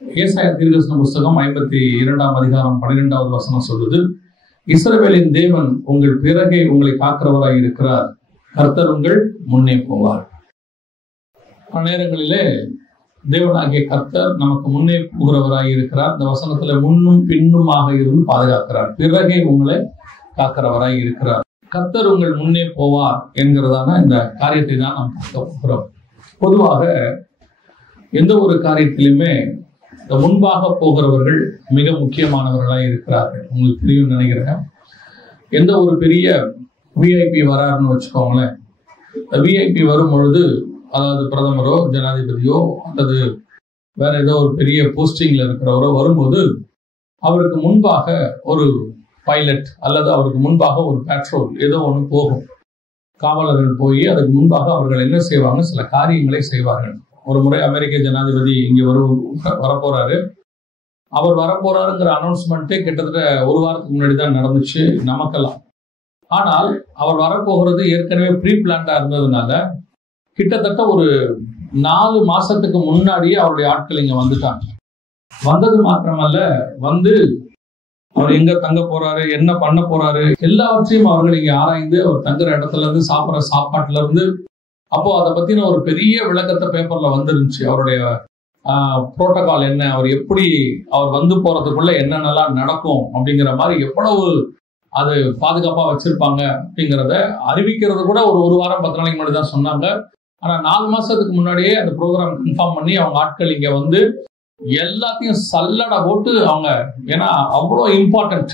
ஏசாயா தீர்க்கதரிசன புஸ்தகம் 52ஆம் அதிகாரம் 12வது வசனம் சொல்லுது, இஸ்ரவேலின் தேவன் உங்கள் பிறகே உங்களை காக்கிறவராய் இருக்கிறார், கர்த்தர் உங்கள் முன்னே போவார். பல நேரங்களிலே தேவனாகிய கர்த்தர் நமக்கு முன்னே போகிறவராய் இருக்கிறார். இந்த வசனத்துல முன்னும் பின்னுமாக இருந்து பாதுகாக்கிறார். பிறகே உங்களை காக்கிறவராய் இருக்கிறார். கர்த்தர் உங்கள் முன்னே போவார் என்கிறதான இந்த காரியத்தை தான் நாம் பார்க்க போகிறோம். பொதுவாக எந்த ஒரு காரியத்திலுமே இந்த முன்பாக போகிறவர்கள் மிக முக்கியமானவர்களாக இருக்கிறார்கள். உங்களுக்கு தெரியும் நினைக்கிறேன். எந்த ஒரு பெரிய விஐபி வராருன்னு வச்சுக்கோங்களேன், விஐபி வரும் பொழுது, அதாவது பிரதமரோ ஜனாதிபதியோ அல்லது வேற ஏதோ ஒரு பெரிய போஸ்டிங்ல இருக்கிறவரோ வரும்போது அவருக்கு முன்பாக ஒரு பைலட் அல்லது அவருக்கு முன்பாக ஒரு பெட்ரோல் ஏதோ ஒன்று போகும். காவலர்கள் போய் அதுக்கு முன்பாக அவர்கள் என்ன செய்வாங்க, சில காரியங்களை செய்வார்கள். ஒரு முறை அமெரிக்க ஜனாதிபதி இங்க வரப்போறாரு. அவர் வரப்போறாருங்கிற அனௌன்ஸ்மெண்ட்டே கிட்டத்தட்ட ஒரு வாரத்துக்கு முன்னாடி தான் நடந்துச்சு நமக்கெல்லாம். ஆனால் அவர் வரப்போகிறது ஏற்கனவே ப்ரீ பிளான்டா இருந்ததுனால கிட்டத்தட்ட ஒரு 4 மாசத்துக்கு முன்னாடியே அவருடைய ஆட்கள் இங்க வந்துட்டாங்க. வந்தது மாத்திரமல்ல, வந்து அவர் எங்க தங்க போறாரு, என்ன பண்ண போறாரு, எல்லாவற்றையும் அவர்கள் இங்க ஆராய்ந்து அவர் தங்குற இடத்துல இருந்து சாப்பிட்ற சாப்பாட்டுல இருந்து, அப்போ அதை பத்தின ஒரு பெரிய விளக்கத்தை பேப்பர்ல வந்துருந்துச்சு. அவருடைய புரோட்டோகால் என்ன, அவர் எப்படி அவர் வந்து போறதுக்குள்ள என்னென்னலாம் நடக்கும் அப்படிங்கிற மாதிரி எவ்வளவு அது பாதுகாப்பா வச்சிருப்பாங்க அப்படிங்கிறத அறிவிக்கிறது கூட ஒரு வாரம் 10 நாளைக்கு முன்னாடி தான் சொன்னாங்க. ஆனா 4 மாசத்துக்கு முன்னாடியே அந்த ப்ரோக்ராம் கன்ஃபார்ம் பண்ணி அவங்க ஆட்கள் இங்க வந்து எல்லாத்தையும் சல்லடை போட்டு அவங்க, ஏன்னா அவ்வளோ இம்பார்ட்டன்ட்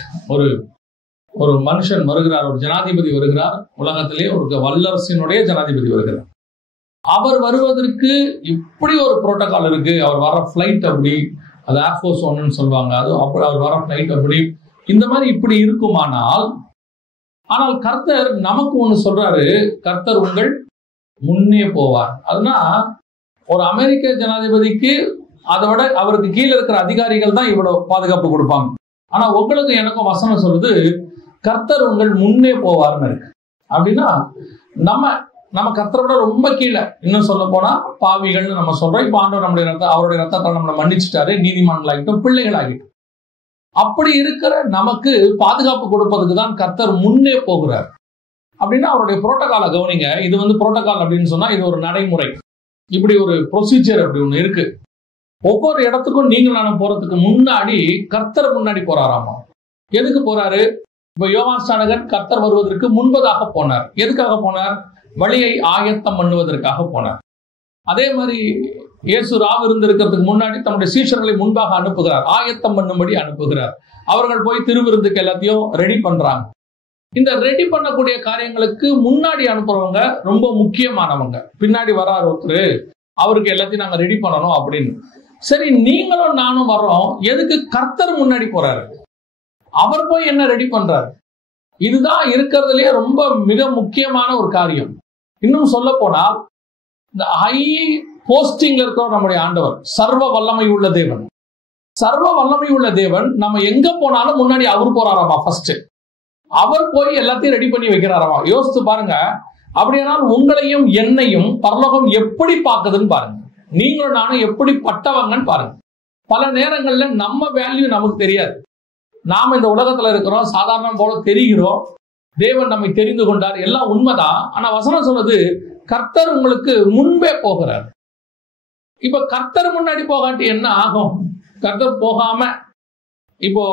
ஒரு மனுஷன் வருகிறார், ஒரு ஜனாதிபதி வருகிறார், உலகத்திலே ஒரு வல்லரசினுடைய ஜனாதிபதி வருகிறார். அவர் வருவதற்கு இப்படி ஒரு புரோட்டோகால் இருக்கு. அவர் வர பிளைட் அப்படி, அது ஏர்ஃபோர்ஸ் ஒன்னு சொல்லுவாங்க, அது அப்படி அவர் வர பிளைட் அப்படி, இந்த மாதிரி இப்படி இருக்குமானால், ஆனால் கர்த்தர் நமக்கு ஒண்ணு சொல்றாரு, கர்த்தர் உங்கள் முன்னே போவார். அதுனா ஒரு அமெரிக்க ஜனாதிபதிக்கு அதை விட அவருக்கு கீழே இருக்கிற அதிகாரிகள் தான் இவ்வளவு பாதுகாப்பு கொடுப்பாங்க. ஆனா உங்களுக்கு எனக்கும் வசனம் சொல்லுது, கர்த்தர் உங்கள் முன்னே போவார்னு இருக்கு. அப்படின்னா நம்ம கர்த்தரை விட ரொம்ப கீழே, இன்னும் சொல்ல போனா பாவிகள்னு நம்ம சொல்றோம். இப்ப ஆண்டவர் அவருடைய ரத்தத்தால் நம்மளை மன்னிச்சுட்டாரு, நீதிமான்களாகிட்டோம், பிள்ளைகளாகிட்டோம். அப்படி இருக்கிற நமக்கு பாதுகாப்பு கொடுப்பதுக்கு தான் கர்த்தர் முன்னே போகிறார். அப்படின்னா அவருடைய புரோட்டோகாலை கவனிங்க. இது வந்து புரோட்டோகால் அப்படின்னு சொன்னா இது ஒரு நடைமுறை, இப்படி ஒரு ப்ரொசீஜர் அப்படி ஒண்ணு இருக்கு. ஒவ்வொரு இடத்துக்கும் நீங்கள் நானும் போறதுக்கு முன்னாடி கர்த்தர் முன்னாடி போறாராமா. எதுக்கு போறாரு? இப்ப யோவான் ஸ்நானகன் கர்த்தர் வருவதற்கு முன்பதாக போனார். எதுக்காக போனார்? வழியை ஆயத்தம் பண்ணுவதற்காக போனார். அதே மாதிரி இயேசு ராவு இருந்திருக்கிறதுக்கு முன்னாடி தம்முடைய சீஷர்களை முன்பாக அனுப்புகிறார், ஆயத்தம் பண்ணும்படி அனுப்புகிறார். அவர்கள் போய் திருவிருந்துக்கு எல்லாத்தையும் ரெடி பண்றாங்க. இந்த ரெடி பண்ணக்கூடிய காரியங்களுக்கு முன்னாடி அனுப்புறவங்க ரொம்ப முக்கியமானவங்க. பின்னாடி வராரு ஒருத்தர், அவருக்கு எல்லாத்தையும் நாங்க ரெடி பண்ணணும் அப்படின்னு. சரி, நீங்களும் நானும் வர்றோம், எதுக்கு கர்த்தர் முன்னாடி போறாரு? அவர் போய் என்ன ரெடி பண்றாரு? இதுதான் இருக்கிறதுலயே ரொம்ப மிக முக்கியமான ஒரு காரியம். இன்னும் சொல்ல போனால், இந்த ஹை போஸ்டிங்ல இருக்கிற நம்முடைய ஆண்டவர் சர்வ வல்லமை உள்ள தேவன். சர்வ வல்லமை உள்ள தேவன் நம்ம எங்க போனாலும் முன்னாடி அவர் போறாராமா. ஃபர்ஸ்ட் அவர் போய் எல்லாத்தையும் ரெடி பண்ணி வைக்கிறாராமா. யோசித்து பாருங்க. அப்படியானால் உங்களையும் என்னையும் பரலோகம் எப்படி பார்க்குதுன்னு பாருங்க. நீங்களும் நானும் எப்படி பட்டவங்கன்னு பாருங்க. பல நேரங்கள்ல நம்ம வேல்யூ நமக்கு தெரியாது. நாம இந்த உலகத்துல இருக்கிறோம், சாதாரணம் போல தெரிகிறோம், தேவன் நம்மை தெரிந்து கொண்டார், எல்லாம் உண்மைதான். ஆனா வசனம் சொல்லுது, கர்த்தர் உங்களுக்கு முன்பே போகிறார். இப்ப கர்த்தர் முன்னாடி போகாட்டி என்ன ஆகும்? கர்த்தர் போகாம, இப்போ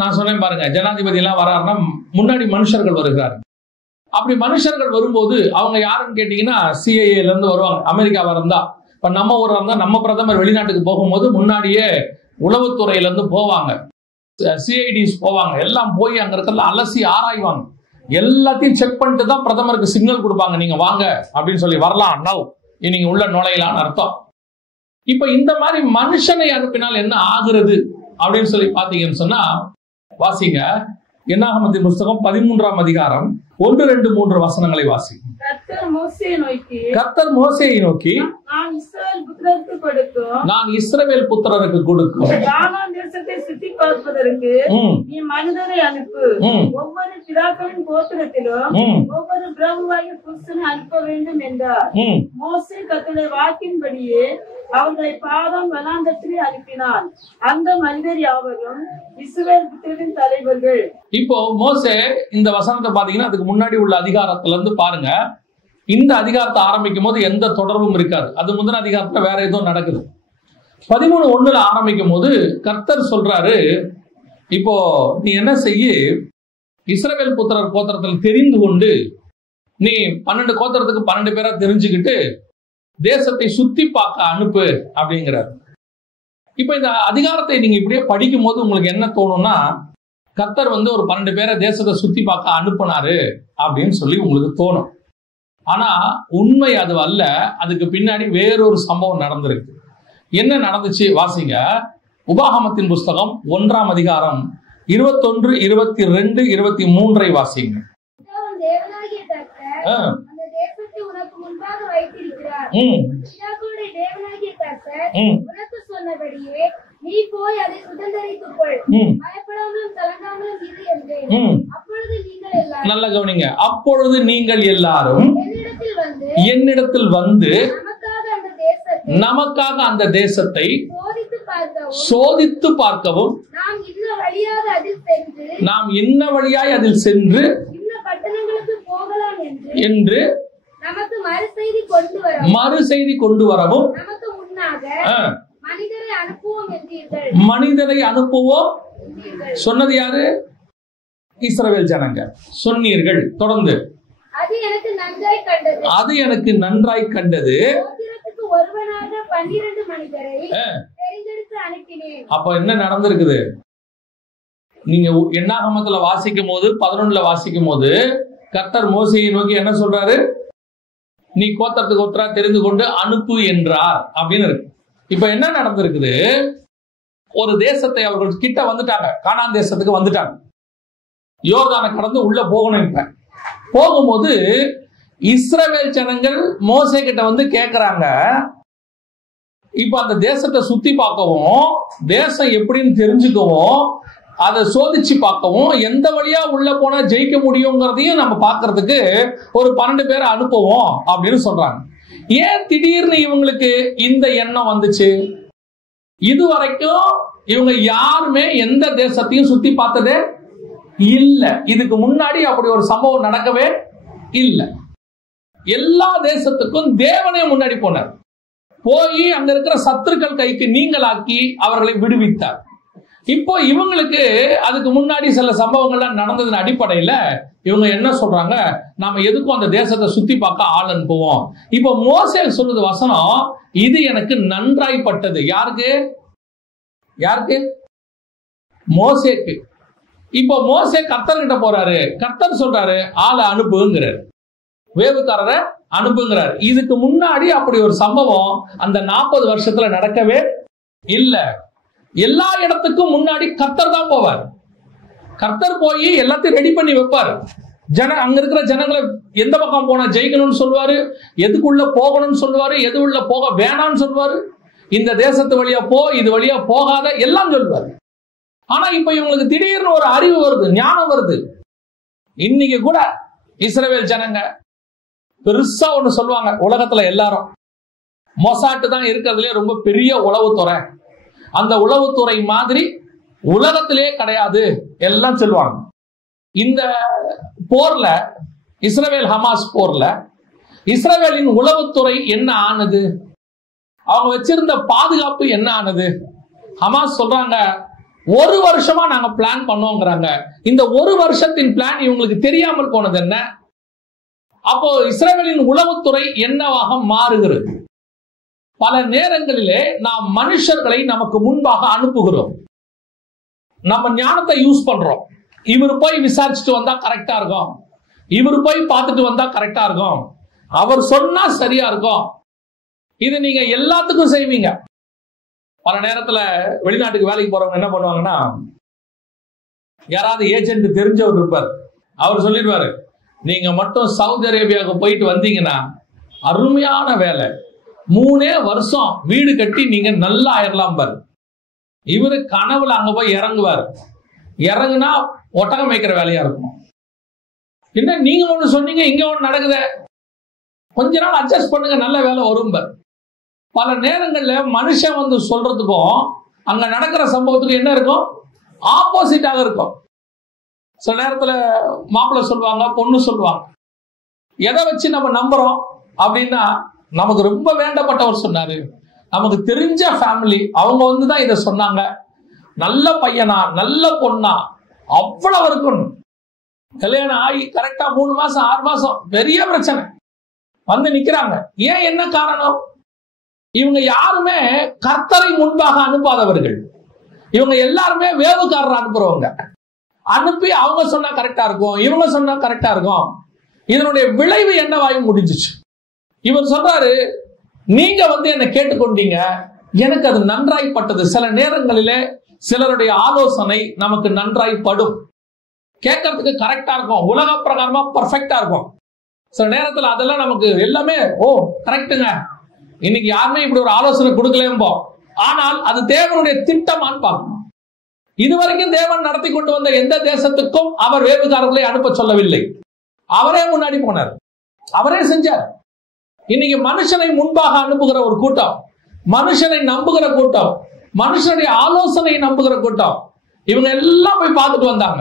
நான் சொன்னேன் பாருங்க, ஜனாதிபதி எல்லாம் வராருன்னா முன்னாடி மனுஷர்கள் வருகிறாரு. அப்படி மனுஷர்கள் வரும்போது அவங்க யாருன்னு கேட்டீங்கன்னா சிஐஏல இருந்து வருவாங்க. அமெரிக்காவா இருந்தா, இப்ப நம்ம ஊர்ல இருந்தா நம்ம பிரதமர் வெளிநாட்டுக்கு போகும்போது முன்னாடியே உளவுத்துறையில இருந்து போவாங்க, சிஐடிஸ் போவாங்க, எல்லாம் போய் அங்க இருக்கிற அலசி ஆராய்வாங்க, எல்லாத்தையும் செக் பண்ணிட்டு தான் பிரதமருக்கு சிக்னல் கொடுப்பாங்க, நீங்க வாங்க அப்படின்னு சொல்லி, வரலாம் நவ், நீங்க உள்ள நுழையலான்னு அர்த்தம். இப்ப இந்த மாதிரி மனுஷனை அனுப்பினால் என்ன ஆகுறது அப்படின்னு சொல்லி பாத்தீங்கன்னு சொன்னா, வாசிங்க என்னாகமத்தின் புஸ்தகம் 13ஆம் அதிகாரம் 1, 2, 3 வசனங்களை வாசி. கர்த்தர் மோசேயை நோக்கி, நான் இஸ்ரவேல் புத்திரருக்கு கொடுக்கும் பார்ப்பதற்கு நீ மனிதரை அனுப்பு. ஒவ்வொரு பிதாக்களின் கோத்திரத்திலும் ஒவ்வொரு பிரபுவாகிய புருஷனை அனுப்ப வேண்டும் என்றார். மோசே கர்த்தருடைய வாக்கின்படியே அவர்களை பாதம் வனாந்தரத்திலே அனுப்பினான். அந்த மனிதர் யாவரும் இஸ்ரவேல் புத்திரரின் தலைவர்கள். இப்போ மோசே இந்த வசனத்தை பாத்தீங்கன்னா அதுக்கு முன்னாடி உள்ள அதிகாரத்துல இருந்து பாருங்க. இந்த அதிகாரத்தை ஆரம்பிக்கும் போது எந்த தொடர்பும் இருக்காது. அது முந்தின அதிகாரத்துல வேற ஏதோ நடக்குது. 13:1 ஆரம்பிக்கும் போது கர்த்தர் சொல்றாரு, இப்போ நீ என்ன செய்ய, இஸ்ரவேல் புத்திரர் கோத்திரத்தில் தெரிந்து கொண்டு நீ 12 கோத்திரத்துக்கு 12 பேரா தெரிஞ்சுக்கிட்டு தேசத்தை சுத்தி பார்க்க அனுப்பு அப்படிங்கிறார். இப்ப இந்த அதிகாரத்தை நீங்க இப்படியே படிக்கும் போது உங்களுக்கு என்ன தோணும்னா, கர்த்தர் ஒரு 12 பேரை தேசத்தை சுத்தி பார்க்க அனுப்புனாரு அப்படின்னு சொல்லி உங்களுக்கு தோணும். ஆனா உண்மை அது அல்ல. அதுக்கு பின்னாடி வேறொரு சம்பவம் நடந்திருக்கு. என்ன நடந்துச்சு வாசிங்க. உபாகமத்தின் புஸ்தகம் 1ஆம் அதிகாரம் 21, 22, 23 வாசிங்க. நீ போய் அதை சுதந்தரித்துக் கொள், பயப்படாமலும் கலங்காமலும் இரு என்றேன். அப்பொழுது நீங்கள் எல்லாரும், நல்ல கவனிங்க, அப்பொழுது நீங்கள் எல்லாரும் என்னிடத்தில் வந்து நமக்காக அந்த தேசத்தை சோதித்து பார்க்கவும் நாம் இன்ன வழியாய் அதில் சென்று பட்டணங்களுக்கு போகலாம் என்று நமக்கு மறுசெய்தி கொண்டு வரவும் நமக்கு முன்னாக மனிதரை அனுப்புவோம் சொன்னது யாரு? இஸ்ரவேல் ஜனங்க சொன்னீர்கள். தொடர்ந்து அது எனக்கு நன்றாய் கண்டது. ஒருவனாக 12 மனிதரை தெரிந்தெடுத்து அனுப்பினேன். அப்ப என்ன நடந்திருக்குது? நீங்க என்னாகமத்துல வாசிக்கும் போது 11 வாசிக்கும் போது கர்த்தர் மோசேயை நோக்கி என்ன சொல்றாரு? நீ கோத்திரத்துக்கு ஒருத்தரா தெரிந்து கொண்டு அனுப்பு என்றார் அப்படின்னு இருக்கு. இப்ப என்ன நடந்திருக்குது? ஒரு தேசத்தை அவர்கள் கிட்ட வந்துட்டாங்க. கானான் தேசத்துக்கு வந்துட்டாங்க. யோர்தானை கடந்து உள்ள போகணும். இப்ப போகும்போது இஸ்ரவேல் ஜனங்கள் மோசே கிட்ட வந்து கேக்குறாங்க, இப்ப அந்த தேசத்தை சுத்தி பார்க்கவும், தேசம் எப்படின்னு தெரிஞ்சுக்கவும், அதை சோதிச்சு பார்க்கவும், எந்த வழியா உள்ள போனா ஜெயிக்க முடியுங்கிறதையும் நம்ம பார்க்கறதுக்கு ஒரு 12 பேரை அனுப்புவோம் அப்படின்னு சொல்றாங்க. ஏன் திடீர்னு இவங்களுக்கு இந்த எண்ணம் வந்துச்சு? இதுவரைக்கும் இவங்க யாருமே எந்த தேசத்தையும் சுத்தி பார்த்ததே இல்ல. இதுக்கு முன்னாடி அப்படி ஒரு சம்பவம் நடக்கவே இல்லை. எல்லா தேசத்துக்கும் தேவனே முன்னாடி போனார். போய் அங்க இருக்கிற சத்துருக்கள் கைக்கு நீங்களாக்கி அவர்களை விடுவித்தார். இப்போ இவங்களுக்கு அதுக்கு முன்னாடி சில சம்பவங்கள்லாம் நடந்ததன் அடிப்படையில இவங்க என்ன சொல்றாங்க, நாம எதுக்கும் அந்த தேசத்தை சுத்தி பார்க்க ஆள் அனுப்புவோம். இப்போ மோசே சொல்றது வசனம், இது எனக்கு நன்றாய்ப்பட்டது. யாருக்கு? யாருக்கு? மோசேக்கு. இப்போ மோசே கர்த்தர்கிட்ட போறாரு. கர்த்தர் சொல்றாரு, ஆளை அனுப்புங்கிறாரு, வேவுக்காரரை அனுப்புங்கிறார். இதுக்கு முன்னாடி அப்படி ஒரு சம்பவம் அந்த 40 வருஷத்துல நடக்கவே இல்லை. எல்லா இடத்துக்கும் முன்னாடி கர்த்தர் தான் போவார். கர்த்தர் போய் எல்லாத்தையும் ரெடி பண்ணி வைப்பார். அங்க இருக்கிற ஜனங்களை எந்த பக்கம் போனா ஜெயிக்கணும்னு சொல்லுவாரு, எதுக்குள்ள போகணும்னு சொல்லுவாரு, எது உள்ள போக வேணாம்னு சொல்லுவாரு, இந்த தேசத்து வழியா போ, இது வழியா போகாத, எல்லாம் சொல்லுவாரு. ஆனா இப்ப இவங்களுக்கு திடீர்னு ஒரு அறிவு வருது, ஞானம் வருது. இன்னைக்கு கூட இஸ்ரவேல் ஜனங்க பெருசா ஒண்ணு சொல்லுவாங்க. உலகத்துல எல்லாரும் மொசாட்டு தான் இருக்கிறதுலே ரொம்ப பெரிய உளவுத்துறை, அந்த உளவுத்துறை மாதிரி உலகத்திலே கிடையாது எல்லாம் சொல்லுவாங்க. இந்த போர்ல, இஸ்ரவேல் ஹமாஸ் போர்ல இஸ்ரவேலின் உளவுத்துறை என்ன ஆனது? அவங்க வச்சிருந்த பாதுகாப்பு என்ன ஆனது? ஹமாஸ் சொல்றாங்க, 1 வருஷமா நாங்க பிளான் பண்ணோங்கிறாங்க. இந்த 1 வருஷத்தின் பிளான் இவங்களுக்கு தெரியாமல் போனது என்ன? அப்போ இஸ்ரவேலின் உளவுத்துறை என்னவாக மாறுகிறது? பல நேரங்களிலே நாம் மனுஷர்களை நமக்கு முன்பாக அனுப்புகிறோம். நம்ம ஞானத்தை யூஸ் பண்றோம். இவர் போய் விசாரிச்சுட்டு வந்தா கரெக்டா இருக்கும், இவர் போய் பார்த்துட்டு வந்தா கரெக்டா இருக்கும், அவர் சொன்னா சரியா இருக்கும். இது நீங்க எல்லாத்துக்கும் செய்வீங்க. பல நேரத்துல வெளிநாட்டுக்கு வேலைக்கு போறவங்க என்ன பண்ணுவாங்கன்னா, யாராவது ஏஜென்ட் தெரிஞ்சவர் இருப்பார், அவர் சொல்லிடுவாரு, நீங்க மட்டும் சவுதி அரேபியாவுக்கு போயிட்டு வந்தீங்கன்னா அருமையான வேலை, 3 வருஷம் வீடு கட்டி நீங்க நல்லா ஆயிரலாம் பாரு. இவரு கனவுல அங்க போய் இறங்குவார். இறங்குனா ஒட்டகம் வைக்கிற வேலையா இருக்கும். என்ன நீங்க ஒண்ணு சொன்னீங்க, இங்க ஒண்ணு நடக்குது, கொஞ்ச நாள் அட்ஜஸ்ட் பண்ணுங்க, நல்ல வேலை வரும். பல நேரங்கள்ல மனுஷன் வந்து சொல்றதுக்கும் அங்க நடக்கிற சம்பவத்துக்கு என்ன இருக்கும், ஆப்போசிட்டாக இருக்கும். சில நேரத்துல மாப்பிள்ளை சொல்லுவாங்க, பொண்ணு சொல்லுவாங்க. எதை வச்சு நம்ம நம்புறோம் அப்படின்னா, நமக்கு ரொம்ப வேண்டப்பட்டவர் சொன்னாரு, நமக்கு தெரிஞ்ச ஃபேமிலி அவங்க வந்துதான் இதை சொன்னாங்க, நல்ல பையனா நல்ல பொண்ணா அவ்வளவு இருக்கும். கல்யாணம் ஆகி கரெக்டா 3 மாசம் 6 மாசம் பெரிய பிரச்சனை வந்து நிக்கிறாங்க. ஏன், என்ன காரணம்? இவங்க யாருமே கர்த்தரை முன்பாக அனுப்பாதவர்கள். இவங்க எல்லாருமே வேவுக்காரர் அனுப்புறவங்க. அனுப்பி அவங்க சொன்னா கரெக்டா இருக்கும், இவங்க சொன்னா கரெக்டா இருக்கும். இதனுடைய விளைவு என்னவாகி முடிஞ்சிச்சு. இவர் சொல்றாரு, நீங்க வந்து என்ன கேட்டுக்கொண்டீங்க, எனக்கு அது நன்றாய்ப்பட்டது. சில நேரங்களிலே சிலருடைய ஆலோசனை நமக்கு நன்றாய்ப்படும், கேட்கறதுக்கு கரெக்டா இருக்கும், உலக பிரகாரமா பர்ஃபெக்டா இருக்கும். சில நேரத்துல அதெல்லாம் நமக்கு எல்லாமே ஓ கரெக்டுங்க, இன்னைக்கு யாருமே இப்படி ஒரு ஆலோசனை கொடுக்கலேம்போ. ஆனால் அது தேவனுடைய திட்டமான்னு பார்க்கணும். இதுவரைக்கும் தேவன் நடத்தி கொண்டு வந்த எந்த தேசத்துக்கும் அவர் வேவுகாரர்களை அனுப்ப சொல்லவில்லை. அவரே முன்னாடி போனார், அவரே செஞ்சார். இன்னைக்கு மனுஷனை முன்பாக அனுப்புகிற ஒரு கூட்டம், மனுஷனை நம்புகிற கூட்டம், மனுஷனுடைய ஆலோசனையை நம்புகிற கூட்டம், இவங்க எல்லாம் போய் பார்த்துட்டு வந்தாங்க.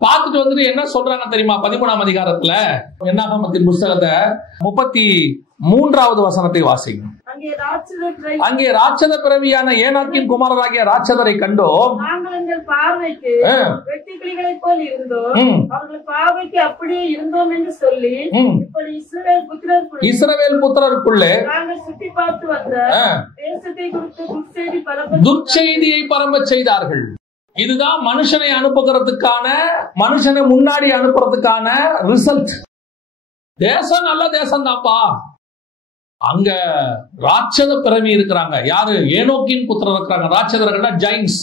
பார்த்துட்டு வந்துட்டு என்ன சொல்றாங்க தெரியுமா? 13ஆம் அதிகாரத்துல என்னாகமத்தின் புஸ்தகத்தை 33வது வசனத்தை வாசிங்க. அங்கே ராட்சத பிறவியான ஏனாக்கின் குமாரராகிய ராட்சதரை கண்டோம். நாங்கள் எங்கள் பார்வைக்கு வெட்டுக்கிளிகளைப் போல் இருந்தோம், அவர்கள் பார்வைக்கு அப்படியே இருந்தோம் என்று சொல்லி இப்படி இஸ்ரவேல் புத்திரருக்குள்ளே நாங்கள் சுற்றி பார்த்து வந்த தேசத்தை குறித்து துர்ச்செய்தியை பரம்ப செய்தார்கள். இதுதான் மனுஷனை அனுப்புகிறதுக்கான, மனுஷனை முன்னாடி அனுப்புறதுக்கான ரிசல்ட். தேசம் நல்ல தேசம் தான்ப்பா. அங்க ராட்சத பிறவி இருக்கிறாங்க. யாரு? ஏனோக்கின் புத்திரர் இருக்கிறாங்க. ராட்சதர்கள்னா ஜெயின்ஸ்.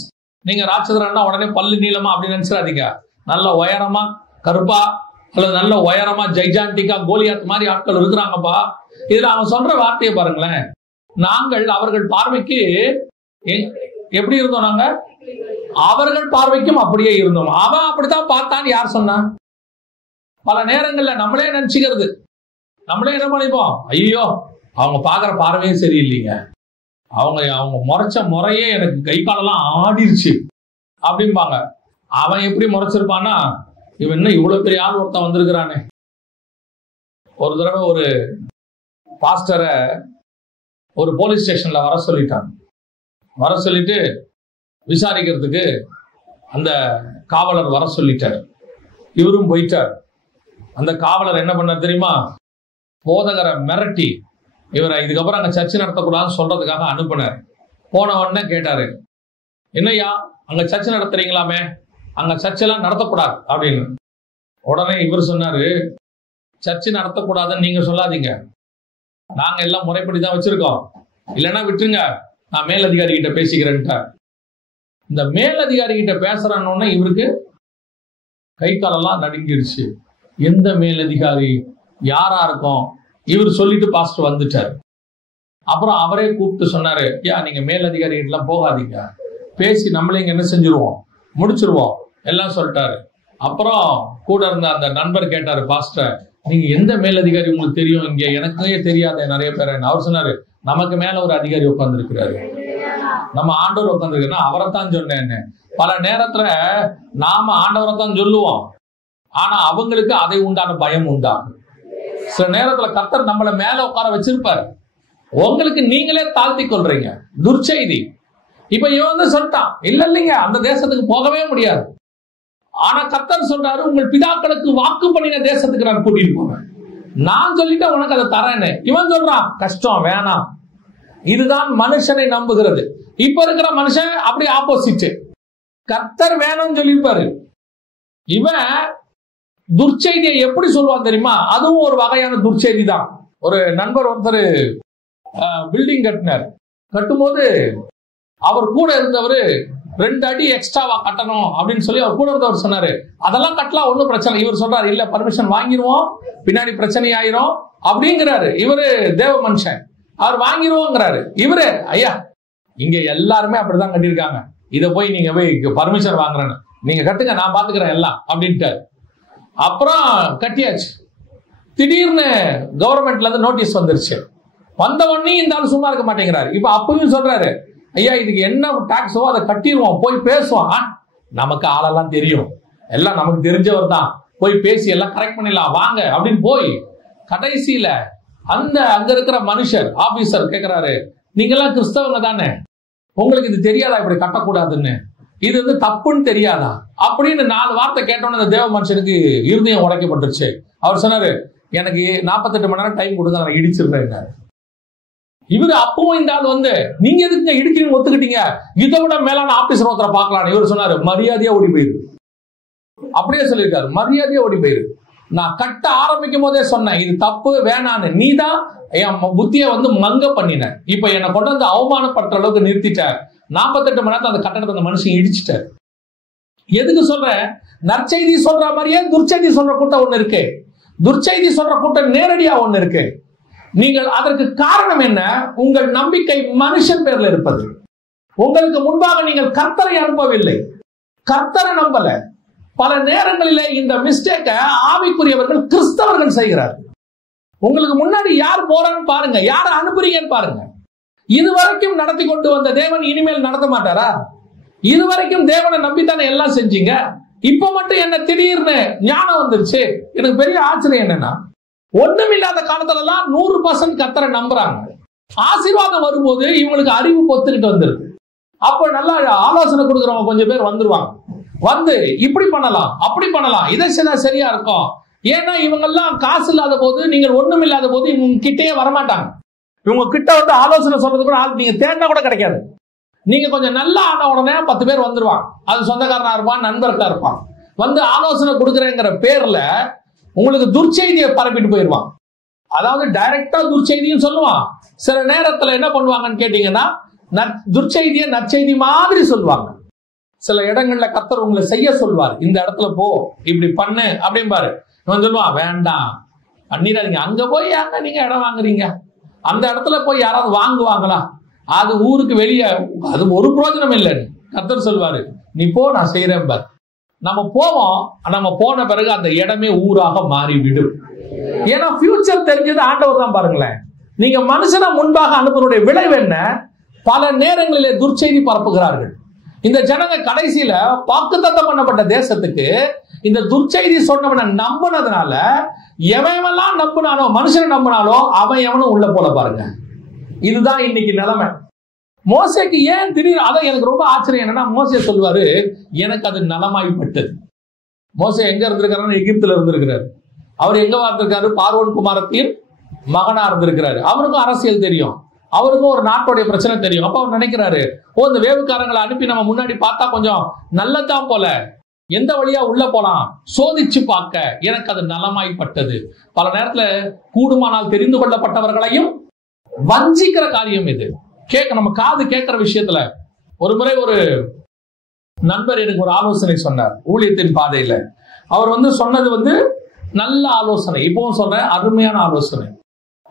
நீங்க ராட்சதர்கள்னா உடனே பல்லு நீளமா அப்படின்னு நினைச்சிடாதீங்க. நல்ல உயரமா கருப்பா அல்லது நல்ல உயரமா ஜெய்ஜாண்டிக்கா கோலியாத் மாதிரி ஆட்கள் இருக்கிறாங்கப்பா. இதுல அவன் சொல்ற வார்த்தையை பாருங்களேன். நாங்கள் அவர்கள் பார்வைக்கு எப்படி இருந்தோம்? நாங்க அவர்கள் பார்வைக்கும் அப்படியே இருந்தோம். அவன் அப்படித்தான் பார்த்தான். யார் சொன்னா? பல நேரங்கள்ல நம்மளே நினைச்சுக்கிறது, நம்மளே என்ன பண்ணிப்போம், ஐயோ அவங்க பாக்குற பார்வையே சரியில்லைங்க, அவங்க முறைச்ச முறையே எனக்கு கை காலெல்லாம் ஆடிருச்சு அப்படிம்பாங்க. அவன் எப்படி முறைச்சிருப்பான்னா, இவன் என்ன இவ்வளவு பெரிய ஆள் ஒருத்தன் வந்திருக்கிறானே. ஒரு தடவை ஒரு பாஸ்டரை ஒரு போலீஸ் ஸ்டேஷன்ல வர சொல்லிட்டாங்க. வர சொல்லிட்டு விசாரிக்கிறதுக்கு அந்த காவலர் வர சொல்லிட்டார். இவரும் போயிட்டார். அந்த காவலர் என்ன பண்ணார் தெரியுமா? போதகரை மிரட்டி இவரை இதுக்கப்புறம் அங்க சர்ச்சை நடத்தக்கூடாதுன்னு சொல்றதுக்காக அனுப்புனார். போன உடனே கேட்டாரு, என்னையா அங்க சர்ச்சை நடத்துறீங்களாமே, அங்க சர்ச்செல்லாம் நடத்தக்கூடாது அப்படின்னு. உடனே இவர் சொன்னாரு, சர்ச்சை நடத்தக்கூடாதுன்னு நீங்க சொல்லாதீங்க, நாங்க எல்லாம் முறைப்படிதான் வச்சிருக்கோம், இல்லைன்னா விட்டுருங்க, நான் மேலதிகாரி கிட்ட பேசிக்கிறேன்ட்டார். இந்த மேலதிகாரி கிட்ட பேசுறான்னு இவருக்கு கை காலெல்லாம் நடுங்கிருச்சு. எந்த மேலதிகாரி, யாரா இருக்கும்? இவர் சொல்லிட்டு பாஸ்டர் வந்துட்டார். அப்புறம் அவரே கூப்பிட்டு சொன்னாரு, நீங்க மேலதிகாரி கிட்ட எல்லாம் போகாதீங்க, பேசி நம்மளே இங்க என்ன செஞ்சிருவோம், முடிச்சிருவோம் எல்லாம் சொல்லிட்டாரு. அப்புறம் கூட இருந்த அந்த நண்பர் கேட்டாரு, பாஸ்டர் நீங்க எந்த மேலதிகாரி உங்களுக்கு தெரியும்? இங்க எனக்கே தெரியாத நிறைய பேர். அவர் சொன்னாரு, நமக்கு மேல ஒரு அதிகாரி உட்கார்ந்து இருக்கிறாரு, நம்ம ஆண்டவர் உட்கார்ந்துருக்கா, அவரைத்தான் சொன்னேன்னு. பல நேரத்துல நாம ஆண்டவரை தான் சொல்லுவோம், ஆனா அவங்களுக்கு அதை உண்டான பயம் உண்டாகும். சில நேரத்துல கர்த்தர் நம்மளை மேல உட்கார வச்சிருப்பாரு, உங்களுக்கு நீங்களே தாழ்த்தி கொள்றீங்க. துர்ச்செய்தி. இப்ப இவன் வந்து சொல்லிட்டான், இல்லைங்க அந்த தேசத்துக்கு போகவே முடியாது. ஆனா கர்த்தர் சொல்றாரு, உங்கள் பிதாக்களுக்கு வாக்கு பண்ணின தேசத்துக்கு நான் கூட்டிட்டு போவேன், நான் சொல்லிட்டு உனக்கு அதை தரேன்னு. இவன் சொல்றான், கஷ்டம் வேணாம். இதுதான் மனுஷனை நம்புகிறது. இப்ப இருக்கிற மனுஷன் அப்படி ஆப்போசிட். கர்த்தர் வேணும்னு சொல்லியிருப்பாரு. இவன் துர்ச்செய்தியை எப்படி சொல்லுவான் தெரியுமா? அதுவும் ஒரு வகையான துர்ச்செய்தி தான். ஒரு நண்பர் ஒருத்தர் பில்டிங் கட்டினார். கட்டும்போது அவர் கூட இருந்தவர் 2 அடி எக்ஸ்ட்ராவா கட்டணும் அப்படின்னு சொல்லி அவர் கூட இருந்தவர் சொன்னாரு, அதெல்லாம் கட்டலாம் ஒன்னும் பிரச்சனை. இவர் சொல்றாரு, இல்ல பர்மிஷன் வாங்கிடுவோம், பின்னாடி பிரச்சனை ஆயிரும் அப்படிங்கிறாரு. இவரு தேவ மனுஷன், அவர் வாங்கிடுவோங்கிறாரு. இவரு ஐயா இங்க எல்லாருமே அப்படிதான் கட்டியிருக்காங்க. இதை போய் நீங்க போய் பர்மிஷன் வாங்குறேன்னு, நீங்க கட்டுங்க நான் பாத்துக்கிறேன் எல்லாம் அப்படின்ட்டு. அப்புறம் கட்டியாச்சு. திடீர்னு கவர்மெண்ட்ல இருந்து நோட்டீஸ் வந்துருச்சு. வந்த உடனே இந்த ஆள் சும்மா இருக்க மாட்டேங்கிறாரு. இப்ப அப்பவும் சொல்றாரு, ஐயா இதுக்கு என்ன டாக்ஸோ அதை கட்டிடுவோம், போய் பேசுவோம். நமக்கு ஆளெல்லாம் தெரியும், எல்லாம் நமக்கு தெரிஞ்சவர் தான், போய் பேசி எல்லாம் கரெக்ட் பண்ணிடலாம் வாங்க அப்படின்னு போய் கடைசியில அங்க இருக்கிற மனுஷர் ஆபீசர் கேட்கிறாரு, நீங்க எல்லாம் கிறிஸ்தவங்க தானே, உங்களுக்கு இது தெரியாதா இப்படி கட்டக்கூடாதுன்னு, இது வந்து தப்புன்னு தெரியாதா அப்படின்னு 4 வார்த்தை கேட்டோன்னு அந்த தேவ மனுஷனுக்கு இருதயம் உடைக்கப்பட்டுருச்சு. அவர் சொன்னாரு, எனக்கு 48 மணி நேரம் டைம் கொடுங்க, நான் இடிச்சிருந்தேன். இவரு அப்பவும் இந்த ஆள் வந்து, நீங்க எதுக்கு இடிக்கிறீங்க ஒத்துக்கிட்டீங்க, இதை விட மேலான ஆபீசர் ஒருத்தரை பார்க்கலாம். இவர் சொன்னாரு, மரியாதையா ஓடி போயிரு. அப்படியே சொல்லியிருக்காரு, மரியாதையா ஓடி போயிரு. நான் கட்ட ஆரம்பிக்கும் போதே சொன்னேன் இது தப்பு வேணான்னு, நீ தான் என் புத்தியை வந்து மங்க பண்ணின, இப்ப என்னை கொண்டு வந்து அவமானப்படுற அளவுக்கு நிறுத்திட்டார். 48 மணி நேரத்தில் அந்த கட்டடத்தை அந்த மனுஷன் இடிச்சிட்டார். எதுக்கு சொல்றேன், நற்செய்தி சொல்ற மாதிரியே துர்ச்செய்தி சொல்ற கூட்டம் ஒண்ணு இருக்கு, துர்ச்செய்தி சொல்ற கூட்டம் நேரடியா ஒண்ணு இருக்கு. நீங்கள் அதற்கு காரணம் என்ன, உங்கள் நம்பிக்கை மனுஷன் பேர்ல இருப்பது. உங்களுக்கு முன்பாக நீங்கள் கர்த்தரை அனுப்பவில்லை, கர்த்தரை நம்பல. பல நேரங்களிலே இந்த மிஸ்டேக்க ஆவிக்குரியவர்கள் கிறிஸ்தவர்கள் செய்கிறார்கள். உங்களுக்கு முன்னாடி யார் போறான்னு பாருங்க, யார அனுப்புறீங்கன்னு பாருங்க. இதுவரைக்கும் நடத்தி கொண்டு வந்த தேவன் இனிமேல் நடத்த மாட்டாரா? இதுவரைக்கும் தேவனை நம்பித்தானே எல்லாம் செஞ்சீங்க, இப்ப மட்டும் என்ன திடீர்னு ஞானம் வந்துருச்சு? எனக்கு பெரிய ஆச்சரியம் என்னன்னா, ஒண்ணுமில்லாத காலத்துல எல்லாம் 100% கர்த்தரை நம்புறாங்க. ஆசீர்வாதம் வரும்போது இவங்களுக்கு அறிவு பொத்துக்கிட்டு வந்துருக்கு. அப்ப நல்லா ஆலோசனை கொடுக்குறவங்க கொஞ்சம் பேர் வந்துருவாங்க, வந்து இப்படி பண்ணலாம் அப்படி பண்ணலாம், இதை செய்தா சரியா இருக்கும். ஏன்னா இவங்க எல்லாம் காசு இல்லாத போது, நீங்கள் ஒண்ணும் இல்லாத போது இவங்க கிட்டே வரமாட்டாங்க. இவங்க கிட்ட வந்து ஆலோசனை சொல்றது கூட ஆள் நீங்க தேடினா கூட கிடைக்காது. நீங்க கொஞ்சம் நல்லா ஆன உடனே 10 பேர் வந்துருவாங்க. அது சொந்தக்காரனா இருப்பான், நண்பர்களா இருப்பான், வந்து ஆலோசனை கொடுக்குறேங்கிற பேர்ல உங்களுக்கு துர்ச்செய்தியை பரப்பிட்டு போயிடுவான். அதாவது டைரக்டா துர்ச்செய்தியும் சொல்லுவான். சில நேரத்துல என்ன பண்ணுவாங்கன்னு கேட்டீங்கன்னா, துர்ச்செய்தியை நற்செய்தி மாதிரி சொல்லுவாங்க. சில இடங்கள்ல கர்த்தர் உங்களை செய்ய சொல்வார், இந்த இடத்துல போ இப்படி பண்ணு அப்படிம்பாரு. இவன் சொல்லுவான், வேண்டாம் பண்ணிடாதீங்க, அங்க போய் யாங்க நீங்க இடம் வாங்குறீங்க, அந்த இடத்துல போய் யாராவது வாங்குவாங்களா, அது ஊருக்கு வெளியே, அது ஒரு பிரயோஜனம் இல்லைன்னு கர்த்தர் சொல்வாரு, நீ போ நான் செய்யறேன் பார். நம்ம போவோம், நம்ம போன பிறகு அந்த இடமே ஊராக மாறிவிடும். ஏன்னா ஃபியூச்சர் தெரிஞ்சது ஆண்டவர் தான். பாருங்களேன், நீங்க மனுஷனை முன்பாக அனுப்புவதனுடைய விளைவு என்ன? பல நேரங்களிலே துர்ச்செய்தி பரப்புகிறார்கள். இந்த ஜனங்க கடைசியில வாக்குத்தத்தம் பண்ணப்பட்ட தேசத்துக்கு இந்த துர்ச்செய்தி சொன்னவனை நம்பினதுனால, எவன் நம்பினானோ, மனுஷனை நம்பினாலோ அவன் எவனும் உள்ள போல. பாருங்க, இதுதான் இன்னைக்கு நிலைமை. மோசேக்கு ஏன் திடீர்னு, அதான் எனக்கு ரொம்ப ஆச்சரியம் என்னன்னா, மோசே சொல்வாரு, எனக்கு அது நலமாய்ப்பட்டது. மோசே எங்க இருந்திருக்காரு? எகிப்துல இருந்திருக்கிறாரு. அவர் எங்க இருந்திருக்காரு? பார்வோன் குமாரத்தின் மகனா இருந்திருக்கிறாரு. அவருக்கும் அரசியல் தெரியும், அவருக்கும் ஒரு நாட்டுடைய பிரச்சனை தெரியும். அப்ப அவர் நினைக்கிறாரு, இந்த வேவுக்காரங்களை அனுப்பி நம்ம முன்னாடி பார்த்தா கொஞ்சம் நல்லதான் போல, எந்த வழியா உள்ள போலாம் சோதிச்சு பார்க்க எனக்கு அது நலமாய்ப்பட்டது. பல நேரத்துல கூடுமானால் தெரிந்து கொள்ளப்பட்டவர்களையும் வஞ்சிக்கிற காரியம் இது. நம்ம காது கேட்கிற விஷயத்துல. ஒரு முறை ஒரு நண்பர் எனக்கு ஒரு ஆலோசனை சொன்னார் ஊழியத்தின் பாதையில. அவர் சொன்னது நல்ல ஆலோசனை, இப்பவும் சொல்றேன், அருமையான ஆலோசனை.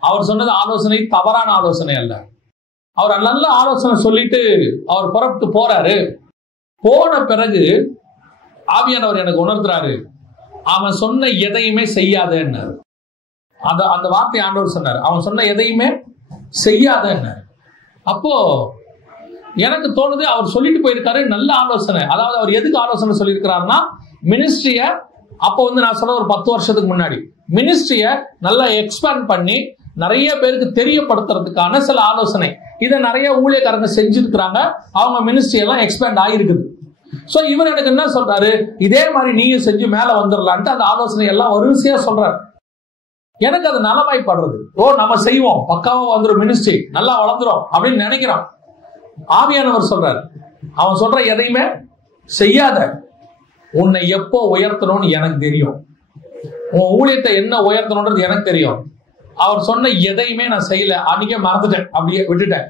அவர் சொன்னது ஆலோசனை தவறான ஆலோசனை அல்ல. அவர் நல்ல ஆலோசனை சொல்லிட்டு அவர் புறப்பட்டு போறாரு. போன பிறகு ஆவியானவர் எனக்கு உணர்த்துறாரு, அவன் சொன்ன எதையுமே செய்யாதேன்னாரு. அந்த வார்த்தை ஆண்டவர் சொன்னார், அவன் சொன்ன எதையுமே செய்யாதேன்னாரு. அப்போ எனக்கு தோணுது, அவர் சொல்லிட்டு போயிருக்காரு நல்ல ஆலோசனை. அதாவது அவர் எதுக்கு ஆலோசனை சொல்லியிருக்கிறாருன்னா, மினிஸ்ட்ரிய அப்போ நான் சொல்ல ஒரு 10 வருஷத்துக்கு முன்னாடி மினிஸ்ட்ரிய நல்லா எக்ஸ்பேண்ட் பண்ணி நிறைய பேருக்கு தெரியப்படுத்துறதுக்கான சில ஆலோசனை. இதை நிறைய ஊழியக்காரங்க செஞ்சிருக்கிறாங்க, அவங்க மினிஸ்ட்ரி எல்லாம் எக்ஸ்பேண்ட் ஆகிருக்குது. சோ இவர் எனக்கு என்ன சொல்றாரு, இதே மாதிரி நீயும் செஞ்சு மேல வந்துடலான்ட்டு அந்த ஆலோசனை எல்லாம் வரிசையா சொல்றாரு. எனக்கு அது நலமாய்ப்படுறது. நம்ம செய்வோம், பக்காவா வந்துடும், மினிஸ்ட்ரி நல்லா வளர்ந்துரும் அப்படின்னு நினைக்கிறான். ஆவியானவர் சொல்றாரு, அவன் சொல்ற எதையுமே செய்யாத, உன்னை எப்போ உயர்த்தணும்னு எனக்கு தெரியும், உன் ஊழியத்தை என்ன உயர்த்தணும்ன்றது எனக்கு தெரியும். அவர் சொன்ன எதையுமே நான் செய்யல, அன்னைக்கே மறந்துட்டேன், அப்படியே விட்டுட்டேன்.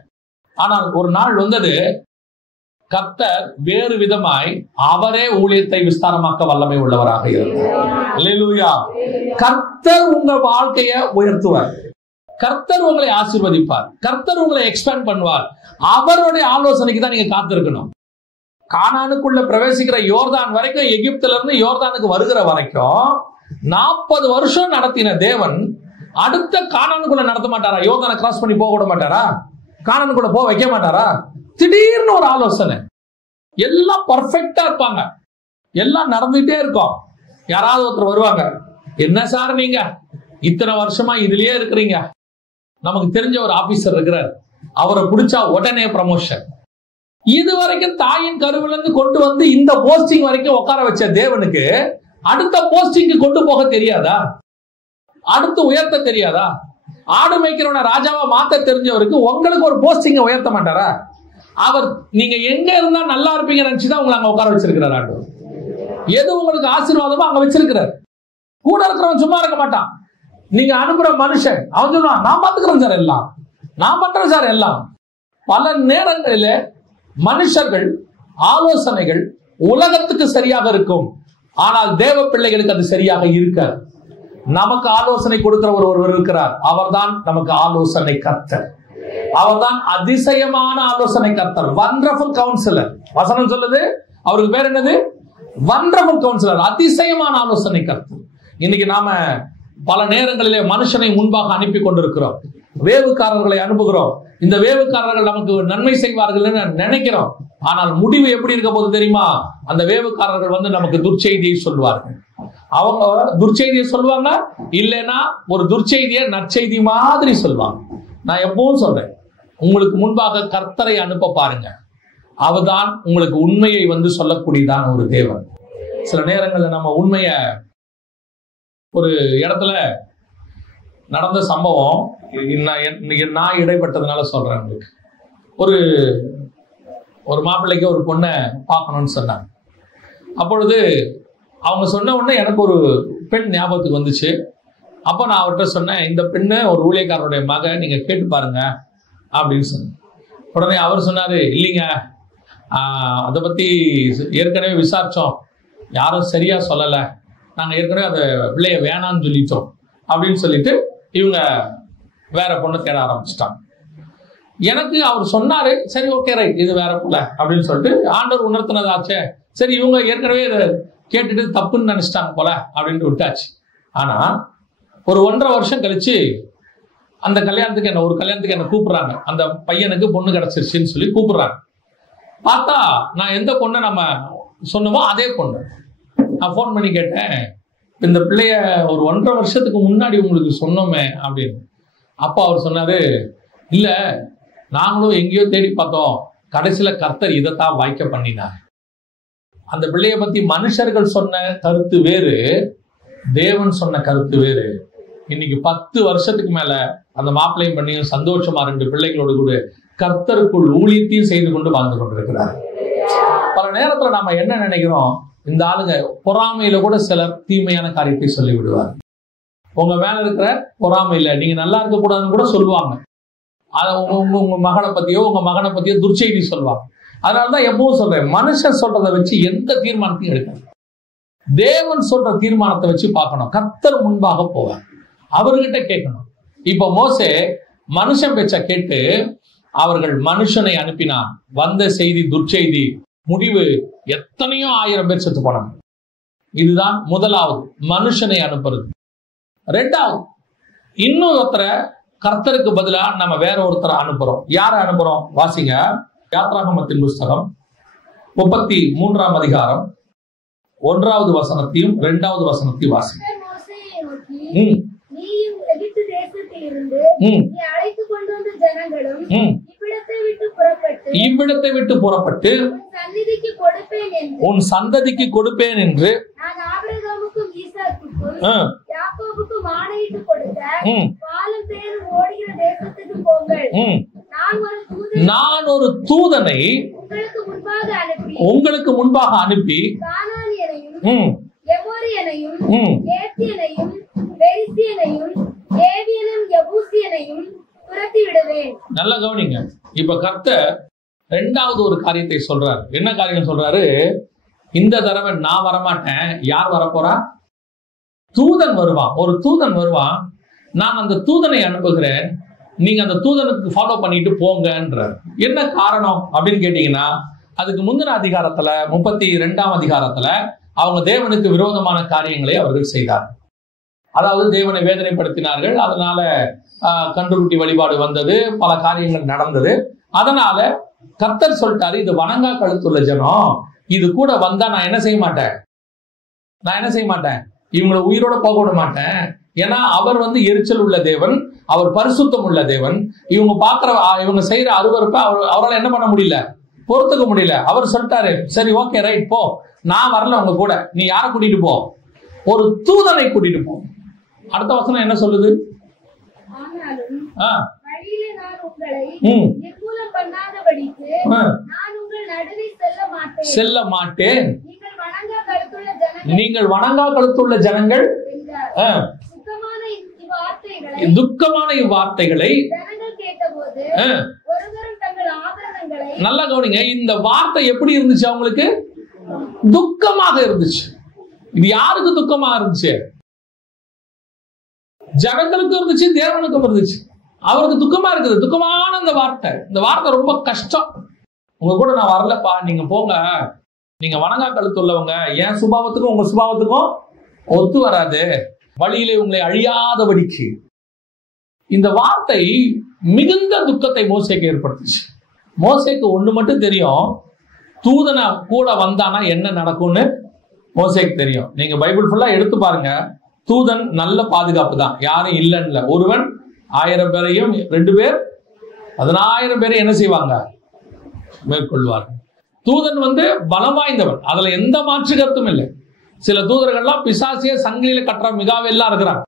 ஆனால் ஒரு நாள் வந்தது, கர்த்தர் வேறு விதமாய் அவரே ஊழியத்தை விஸ்தாரமாக்க வல்லமை உள்ளவராக இருந்தார். அல்லேலூயா. கர்த்தர் உங்க வாழ்க்கையை உயர்த்துவார், கர்த்தர் உங்களை ஆசீர்வதிப்பார், கர்த்தர் உங்களை எக்ஸ்பேண்ட் பண்ணுவார். அவருடைய ஆலோசனைக்கு தான் நீங்க காத்திருக்கணும். கானானுக்குள்ள பிரவேசிக்கிற யோர்தான் வரைக்கும், எகிப்துல இருந்து யோர்தானுக்கு வருகிற வரைக்கும் 40 வருஷம் நடத்தின தேவன் அடுத்த கானானுக்குள்ள நடத்த மாட்டாரா? யோர்தானை கிராஸ் பண்ணி போக விட மாட்டாரா? கானானுக்குள்ள போக வைக்க மாட்டாரா? திடீர்னு ஒரு ஆலோசனை, எல்லாம் பர்ஃபெக்டா இருப்பாங்க, எல்லாம் நடந்துட்டே இருக்கும். யாராவது ஒருத்தர் வருவாங்க, என்ன சார் நீங்க இத்தனை வருஷமா இதுலயே இருக்கிறீங்க, நமக்கு தெரிஞ்ச ஒரு ஆபீசர் இருக்கிறார், அவரை பிடிச்சா உடனே ப்ரமோஷன். இது வரைக்கும் தாயின் கருவில இருந்து கொண்டு வந்து இந்த போஸ்டிங் வரைக்கும் உட்கார வச்ச தேவனுக்கு அடுத்த போஸ்டிங்க்கு கொண்டு போக தெரியாதா? அடுத்து உயர்த்த தெரியாதா? ஆடு மேய்க்கிறவன ராஜாவா மாத்த தெரிஞ்சவருக்கு உங்களுக்கு ஒரு போஸ்டிங்க உயர்த்த மாட்டாரா? அவர் நீங்க எங்க இருந்தா நல்லா இருப்பீங்க நினைச்சுதான் உங்களை அங்க உட்கார வச்சிருக்கிறார். ஆண்டு எது உங்களுக்கு ஆசீர்வாதமோ அங்க வச்சிருக்கிறார். கூட இருக்கிறவன் சும்மா இருக்க மாட்டான். நீங்க அனுப்புற மனுஷன் அவன் சொல்லுவான், நான் பாத்துக்கிறேன் சார், எல்லாம் நான் பண்றேன் சார் எல்லாம். பல நேரங்களில மனுஷர்கள் ஆலோசனைகள் உலகத்துக்கு சரியாக இருக்கும், ஆனால் தேவ பிள்ளைகளுக்கு அது சரியாக இருக்காது. நமக்கு ஆலோசனை கொடுக்கிற ஒருவர் இருக்கிறார், அவர்தான் நமக்கு ஆலோசனை கர்த்தர். அவர்தான் அதிசயமான ஆலோசனை கர்த்தர், வண்டர்ஃபுல் கவுன்சிலர். வசனம் சொல்லுது, அவருக்கு பேர் என்னது? வண்டர்ஃபுல் கவுன்சிலர், அதிசயமான ஆலோசனை கர்த்தர். இன்னைக்கு நாம பல நேரங்களிலே மனுஷனை முன்பாக அனுப்பி கொண்டிருக்கிறோம், வேவுக்காரர்களை அனுப்புகிறோம். இந்த வேவுக்காரர்கள் நமக்கு நன்மை செய்வார்கள் நினைக்கிறோம், ஆனால் முடிவு எப்படி இருக்க போது தெரியுமா? அந்த வேவுக்காரர்கள் வந்து நமக்கு துர்ச்செய்தியை சொல்வார்கள். அவங்க துர்ச்செய்தியை சொல்லுவாங்க, இல்லைன்னா ஒரு துர்ச்செய்தியை நற்செய்தி மாதிரி சொல்லுவாங்க. நான் எப்பவும் சொல்றேன், உங்களுக்கு முன்பாக கர்த்தரை அனுப்ப பாருங்க, அவர்தான் உங்களுக்கு உண்மையை வந்து சொல்லக்கூடியதான ஒரு தேவன். சில நேரங்களில் நம்ம உண்மைய ஒரு இடத்துல நடந்த சம்பவம் நான் இடைப்பட்டதுனால சொல்றேன் உங்களுக்கு. ஒரு மாப்பிள்ளைக்கு ஒரு பொண்ணை பார்க்கணும்னு சொன்னாங்க. அப்பொழுது அவங்க சொன்ன உடனே எனக்கு ஒரு பெண் ஞாபகத்துக்கு வந்துச்சு. அப்போ நான் அவர்கிட்ட சொன்னேன், இந்த பெண்ணு ஒரு ஊழியக்காரருடைய மக, நீங்க கேட்டு பாருங்க அப்படின்னு சொன்னேன். உடனே அவர் சொன்னாரு, இல்லைங்க அதை பத்தி ஏற்கனவே விசாரிச்சோம், யாரும் சரியா சொல்லல, நாங்க ஏற்கனவே அந்த பிள்ளைய வேணான்னு சொல்லிட்டோம் அப்படின்னு சொல்லிட்டு இவங்க வேற பொண்ணு தேட ஆரம்பிச்சிட்டாங்க. எனக்கு அவர் சொன்னாரு, சரி ஓகே ரைட், இது வேற பிள்ளை அப்படின்னு சொல்லிட்டு ஆண்டவர் உணர்த்தினதாச்சே, சரி இவங்க ஏற்கனவே இதை கேட்டுட்டு தப்புன்னு நினைச்சிட்டாங்க போல அப்படின்ட்டு விட்டாச்சு. ஆனா ஒரு 1.5 வருஷம் கழிச்சு அந்த கல்யாணத்துக்கு ஒரு கல்யாணத்துக்கு என்ன கூப்பிடுறாங்க. அந்த பையனுக்கு பொண்ணு கிடைச்சிருச்சுன்னு சொல்லி கூப்பிடுறாங்க. பார்த்தா நான் எந்த பொண்ணை நம்ம சொன்னமோ அதே பொண்ணு. நான் ஃபோன் பண்ணி கேட்டேன், இந்த பிள்ளைய ஒரு 1.5 வருஷத்துக்கு முன்னாடி உங்களுக்கு சொன்னோமே அப்படின்னு. அப்போ அவர் சொன்னாரு, இல்ல நாங்களும் எங்கேயோ தேடி பார்த்தோம், கடைசியில கர்த்தர் இதைத்தான் வாய்க்க பண்ணினார். அந்த பிள்ளைய பத்தி மனுஷர்கள் சொன்ன கருத்து வேறு, தேவன் சொன்ன கருத்து வேறு. இன்னைக்கு 10 வருஷத்துக்கு மேல அந்த மாப்பிள்ளையும் பண்ணியும் சந்தோஷமா 2 பிள்ளைகளோடு கூட கர்த்தருக்குள் ஊழியத்தையும் செய்து கொண்டு வாழ்ந்து கொண்டிருக்கிறார். பல நேரத்துல நாம என்ன நினைக்கிறோம், இந்த ஆளுங்க பொறாமையில கூட சிலர் தீமையான காரியத்தை சொல்லி விடுவார். உங்க மேல இருக்கிற பொறாமையில நீங்க நல்லா இருக்க கூடாதுன்னு கூட சொல்லுவாங்க. உங்க மகளை பத்தியோ உங்க மகனை பத்தியோ துர்ச்செய்தி சொல்லுவாங்க. அதனாலதான் எப்பவும் சொல்றேன், மனுஷன் சொல்றதை வச்சு எந்த தீர்மானத்தையும் எடுக்கணும். தேவன் சொல்ற தீர்மானத்தை வச்சு பார்க்கணும். கர்த்தர் முன்பாக போவார், அவர்கிட்ட கேட்கணும். இப்ப மோசே மனுஷன் பேச்ச கேட்டு அவர்கள் மனுஷனை அனுப்பினான். வந்த செய்தி துர்ச்செய்தி, முடிவு எத்தனையோ 1000 பேர் செத்து போனாங்க. இதுதான் முதலாவது, மனுஷனை அனுப்புறது. 2வது, இன்னும் ஒருத்தரை கர்த்தருக்கு பதிலா நம்ம வேற ஒருத்தரை அனுப்புறோம். யாரை அனுப்புறோம்? வாசிங்க, யாத்ராகமத்தின் புஸ்தகம் 33ஆம் அதிகாரம் 1வது வசனத்தையும் 2வது வசனத்தையும் வாசிங்க. இவ்விடத்தை விட்டு புறப்பட்டு உன் சந்ததிக்கு கொடுப்பேன் என்று நான் ஒரு தூதனை உங்களுக்கு முன்பாக அனுப்பி நல்லா கவனிங்க. இப்ப கர்த்தர் 2வது ஒரு காரியத்தை சொல்றாரு. என்ன காரியம் சொல்றாரு? இந்த தடவை நான் வரமாட்டேன், யார் வரப்போறா? தூதன் வருவான். ஒரு தூதன் வருவான், நான் அந்த தூதனை அனுப்புகிறேன், நீங்க அந்த தூதனுக்கு ஃபாலோ பண்ணிட்டு போங்கன்றார். என்ன காரணம் அப்படின்னு கேட்டீங்கன்னா, அதுக்கு முந்தின அதிகாரத்துல 32ஆம் அதிகாரத்துல அவங்க தேவனுக்கு விரோதமான காரியங்களை அவர்கள் செய்தார். அதாவது தேவனை வேதனைப்படுத்தினார்கள். அதனால கன்றுக்குட்டி வழிபாடு வந்தது, பல காரியங்கள் நடந்தது. அதனால கர்த்தர் சொல்லிட்டாரு, இது வணங்கா கழுத்துள்ள ஜனம், இது கூட வந்தா நான் என்ன செய்ய மாட்டேன், இவங்களை உயிரோட போக விட மாட்டேன். ஏன்னா அவர் எரிச்சல் உள்ள தேவன், அவர் பரிசுத்தம் உள்ள தேவன். இவங்க செய்யற அருவருப்ப அவரால் என்ன பண்ண முடியல, பொறுத்துக்க முடியல. அவர் சொல்லிட்டாரு, சரி ஓகே ரைட் போ, நான் வரல உங்க கூட, நீ யாரை கூட்டிட்டு போ, ஒரு தூதனை கூட்டிட்டு போ. அடுத்த வசனம் என்ன சொல்லுது? செல்ல மாட்டேன், நீங்கள் வணங்கா கழுத்துள்ள ஜனங்கள் துக்கமான இவ்வார்த்தைகளை நல்லா கவனிங்க. இந்த வார்த்தை எப்படி இருந்துச்சு? அவங்களுக்கு துக்கமாக இருந்துச்சு. இது யாருக்கு துக்கமாக இருந்துச்சு? ஜனங்களுக்கும் இருந்துச்சு, தேவனுக்கும் இருந்துச்சு. அவருக்கு துக்கமா இருக்குது. துக்கமான இந்த வார்த்தை ரொம்ப கஷ்டம். உங்க கூட நான் வரலப்பா, நீங்க போங்க, நீங்க வணங்கா கழுத்துள்ளவங்க, என் சுபாவத்துக்கும் உங்க சுபாவத்துக்கும் ஒத்து வராது, வழியிலே உங்களை அழியாதபடிக்கு. இந்த வார்த்தை மிகுந்த துக்கத்தை மோசேக்கு ஏற்படுத்துச்சு. மோசேக்கு ஒண்ணு மட்டும் தெரியும், தூதனை கூட வந்தானா என்ன நடக்கும்னு மோசேக்கு தெரியும். நீங்க பைபிள் ஃபுல்லா எடுத்து பாருங்க, தூதன் நல்ல பாதுகாப்பு தான், யாரும் இல்லைன்னு. ஒருவன் 1000 பேரையும் 2 பேர் 10000 பேரை என்ன செய்வாங்க, மேற்கொள்வார்கள். தூதன் பலம் வாய்ந்தவன், அதுல எந்த மாற்று கருத்தும் இல்லை. சில தூதர்கள்லாம் பிசாசிய சங்கிலியில கட்டுற மிகாவெல்லாம் இருக்கிறாங்க.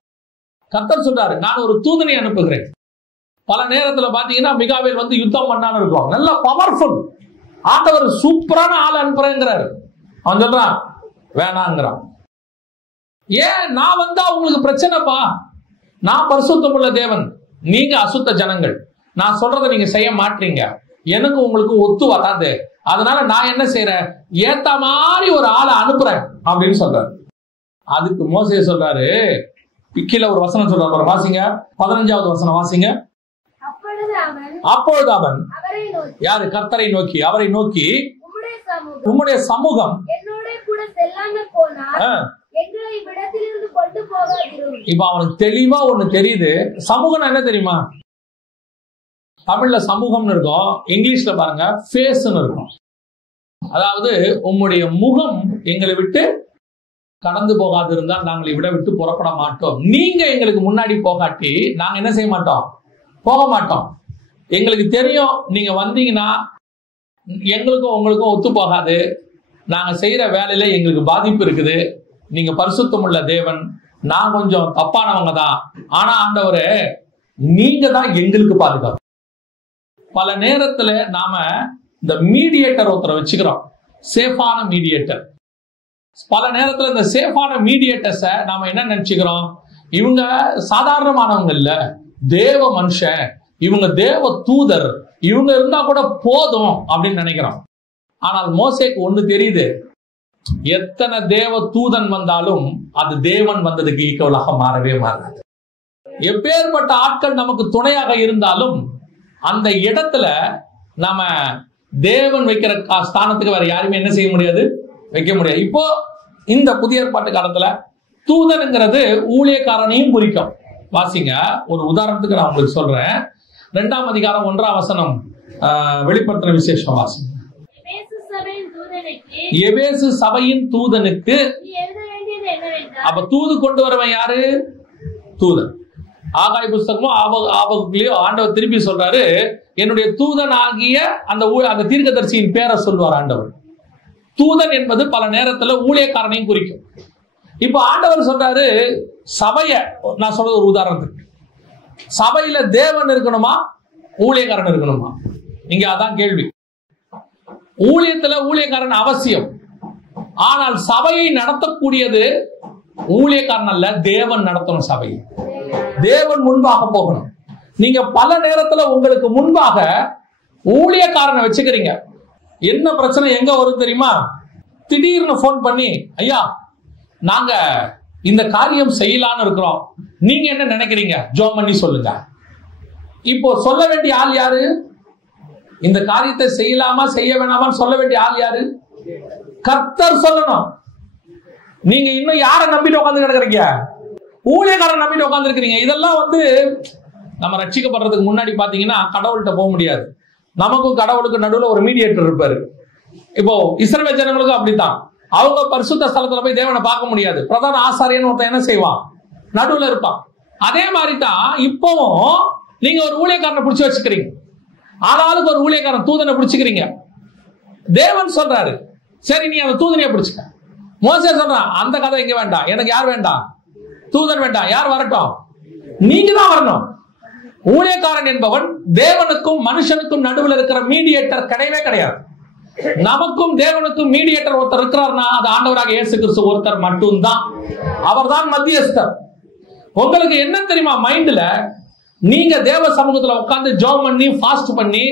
கர்த்தர் சொல்றாரு, நான் ஒரு தூதனை அனுப்புகிறேன். பல நேரத்துல பாத்தீங்கன்னா மிகாவேல் யுத்தம் பண்ணான்னு இருக்கும், நல்ல பவர்ஃபுல். ஆண்டவர் சூப்பரான ஆள் அனுப்புறேங்கிறாரு. அவன் சொல்றான் வேணாங்கிறான். ஏன்? நான் வந்தா உங்களுக்கு பிரச்சனைப்பா, நான் பரிசுத்தம் உள்ள தேவன், நீங்க அசுத்த ஜனங்கள், நான் சொல்றதை நீங்க செய்ய மாட்டீங்க, எனக்கு உங்களுக்கு ஒத்து வராது, அதனால நான் என்ன செய்யறேன், ஏத்த மாதிரி ஒரு ஆளை அனுப்புறேன் அப்படின்னு சொல்றாரு. அதுக்கு மோசே சொல்றாரு, கீழே ஒரு வசனம் சொல்றாரு, வாசிங்க 15வது வசனம் வாசிங்க. அப்பொழுது அவன் யாரு? கர்த்தரை நோக்கி, அவரை நோக்கி, உம்முடைய சமூகம் இப்ப அவனுக்கு தெளிவா ஒண்ணு தெரியுது. சமூகம் என்ன தெரியுமா? தமிழ்ல சமூகம்னு இருக்கும், இங்கிலீஷ்ல பாருங்க ஃபேஸ்ன்னு இருக்கும். அதாவது உம்முடைய முகம் எங்களை விட்டு கடந்து போகாது இருந்தால் நாங்கள் இவிட விட்டு புறப்பட மாட்டோம். நீங்க எங்களுக்கு முன்னாடி போகாட்டி நாங்க என்ன செய்ய மாட்டோம், போக மாட்டோம். எங்களுக்கு தெரியும் நீங்க வந்தீங்கன்னா எங்களுக்கும் உங்களுக்கும் ஒத்து போகாது, நாங்க செய்யற வேலையில எங்களுக்கு பாதிப்பு இருக்குது, நீங்க பரிசுத்தம் உள்ள தேவன், நான் கொஞ்சம் தப்பானவங்க தான், ஆனா ஆண்டவரே நீங்க தான் எங்களுக்கு பாதுகாப்பு. பல நேரத்துல நாம இந்த மீடியேட்டர் ஒருத்தரை வச்சுக்கிறோம், சேஃபான மீடியேட்டர். பல நேரத்துல இந்த சேஃபான மீடியேட்டர்ஸ நாம என்ன நினைச்சுக்கிறோம், இவங்க சாதாரணமானவங்க இல்ல, தேவ மனுஷன், இவங்க தேவ தூதர், இவங்க இருந்தா கூட போதும் அப்படின்னு நினைக்கிறோம். ஆனால் மோசேக்கு ஒண்ணு தெரியுது, எத்தனை தேவ தூதன் வந்தாலும் அது தேவன் வந்ததுக்கு ஈக்குவலாக மாறவே மாறாது. எப்பேற்பட்ட ஆட்கள் நமக்கு துணையாக இருந்தாலும் அந்த இடத்துல நாம தேவன் வைக்கிற ஸ்தானத்துக்கு வேற யாருமே என்ன செய்ய முடியாது, வைக்க முடியாது. இப்போ இந்த புதிய ஏற்பாட்டு காலத்துல தூதன்ங்கிறது ஊழியக்காரனையும் குறிக்கும். வாசிங்க, ஒரு உதாரணத்துக்கு நான் உங்களுக்கு சொல்றேன். 2ஆம் அதிகாரம் 1ஆம் வசனம், வெளிப்படுத்தின விசேஷம் வாசிங்க. எபேசு சபையின் தூதனுக்கு, அப்ப தூது கொண்டு வரவன் யாரு? தூதன். ஆகாய் புஸ்தகமும் ஆபகுலயோ ஆண்டவர் திருப்பி சொல்றாரு, என்னுடைய தூதன் ஆகிய அந்த தீர்க்கதரிசியின் பேரை சொல்வார் ஆண்டவர். தூதன் என்பது பல நேரத்துல ஊழியக்காரனையும் குறிக்கும். இப்ப ஆண்டவர் சொல்றாரு சபைய, நான் சொல்றது ஒரு உதாரணத்துக்கு, சபையில தேவன் இருக்கணுமா ஊழியக்காரன் இருக்கணுமா? இங்க அதான் கேள்வி. ஊழியத்துல ஊழியக்காரன் அவசியம், ஆனால் சபையை நடத்தக்கூடியது ஊழியக்காரன் அல்ல, தேவன் நடத்தணும். சபையை தேவன் முன்பாக போகணும். நீங்க பல நேரத்துல உங்களுக்கு முன்பாக ஊழியக்காரனை வச்சுக்கிறீங்க. என்ன பிரச்சனை எங்க வரும் தெரியுமா? திடீர்னு போன் பண்ணி, ஐயா நாங்க இந்த காரியம் செய்யலான்னு இருக்கிறோம், நீங்க என்ன நினைக்கிறீங்க? ஜெபம் பண்ணி சொல்லுங்க. இப்போ சொல்ல வேண்டிய ஆள் யாரு? இந்த காரியத்தை செய்யலாமா செய்ய வேணாமான்னு சொல்ல வேண்டிய ஆள் யாரு? கர்த்தர் சொல்லணும். நீங்க இன்னும் யாரை நம்பிட்டு உட்கார்ந்து கிடக்குறீங்க? ஊழியக்காரன் நம்பிட்டு உட்கார்ந்து இருக்கிறீங்க. இதெல்லாம் நம்ம ரட்சிக்கப்படுறதுக்கு முன்னாடி பாத்தீங்கன்னா கடவுள்கிட்ட போக முடியாது. நமக்கும் கடவுளுக்கு நடுவில் ஒரு மீடியேட்டர் இருப்பாரு. இப்போ இஸ்ரவேல் ஜனங்களுக்கும் அப்படித்தான். அவங்க பரிசுத்த ஸ்தலத்துல போய் தேவனை பார்க்க முடியாது. பிரதான ஆசாரியன் ஒருத்தன் என்ன செய்வான்? நடுவில் இருப்பான். அதே மாதிரி தான் இப்பவும் நீங்க ஒரு ஊழியக்காரனை பிடிச்சி வச்சுக்கிறீங்க. ஆளாளுக்கு ஒரு ஊழியக்காரன் தூதனை பிடிச்சுக்கிறீங்க. தேவன் சொல்றாரு, சரி நீ அந்த தூதனையை பிடிச்சுக்க. மோசே சொல்றான், அந்த கதை இங்க வேண்டாம், எனக்கு யார் வேண்டாம்? தூதன் வேண்டாம். யார் வரட்டும்? நீங்க தான் வரணும். ஊழியக்காரன் என்பவன் தேவனுக்கும் மனுஷனுக்கும் நடுவில் இருக்கிற மீடியேட்டர் கிடையவே கிடையாது. நமக்கும் தேவனுக்கும் மீடியேட்டர் ஒருத்தர் இருக்கிறார்னா அது ஆண்டவராக இயேசு கிறிஸ்து ஒருத்தர் மட்டும்தான். அவர் தான் மத்தியஸ்தர். உங்களுக்கு என்ன தெரியுமா? மைண்ட்ல நீங்க தேவ சமூகத்துல உட்கார்ந்து ஜெபம் பண்ணி ஃபாஸ்ட் பண்ணி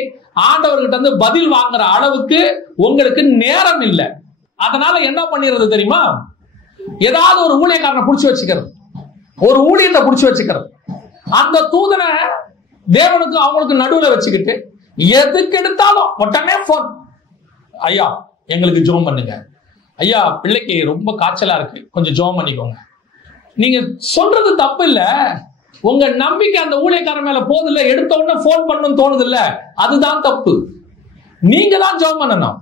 ஆண்டவர்கிட்ட இருந்து பதில் வாங்குற அளவுக்கு உங்களுக்கு நேரம் இல்லை. அதனால என்ன பண்ணிடுறது தெரியுமா? ஏதாவது ஒரு ஊழியக்காரனை பிடிச்சி வச்சுக்கிறது, ஒரு ஊழியத்தை பிடிச்சி வச்சுக்கிறது. அந்த தூதனை தேவனுக்கு அவங்களுக்கு நடுவுல வச்சுக்கிட்டு எதுக்கு எடுத்தாலும் உடனே போன், ஐயா எங்களுக்கு ஜெபம் பண்ணுங்க, ஐயா பிள்ளைக்கு ரொம்ப காய்ச்சலா இருக்கு கொஞ்சம் ஜெபம் பண்ணிக்கோங்க. நீங்க சொல்றது தப்பு இல்ல. உங்க நம்பிக்கை அந்த ஊழியக்காரன் மேல போது இல்ல, எடுத்த உடனே போன் பண்ணணும் தோணுது இல்ல, அதுதான் தப்பு. நீங்க தான் ஜெபம் பண்ணணும்.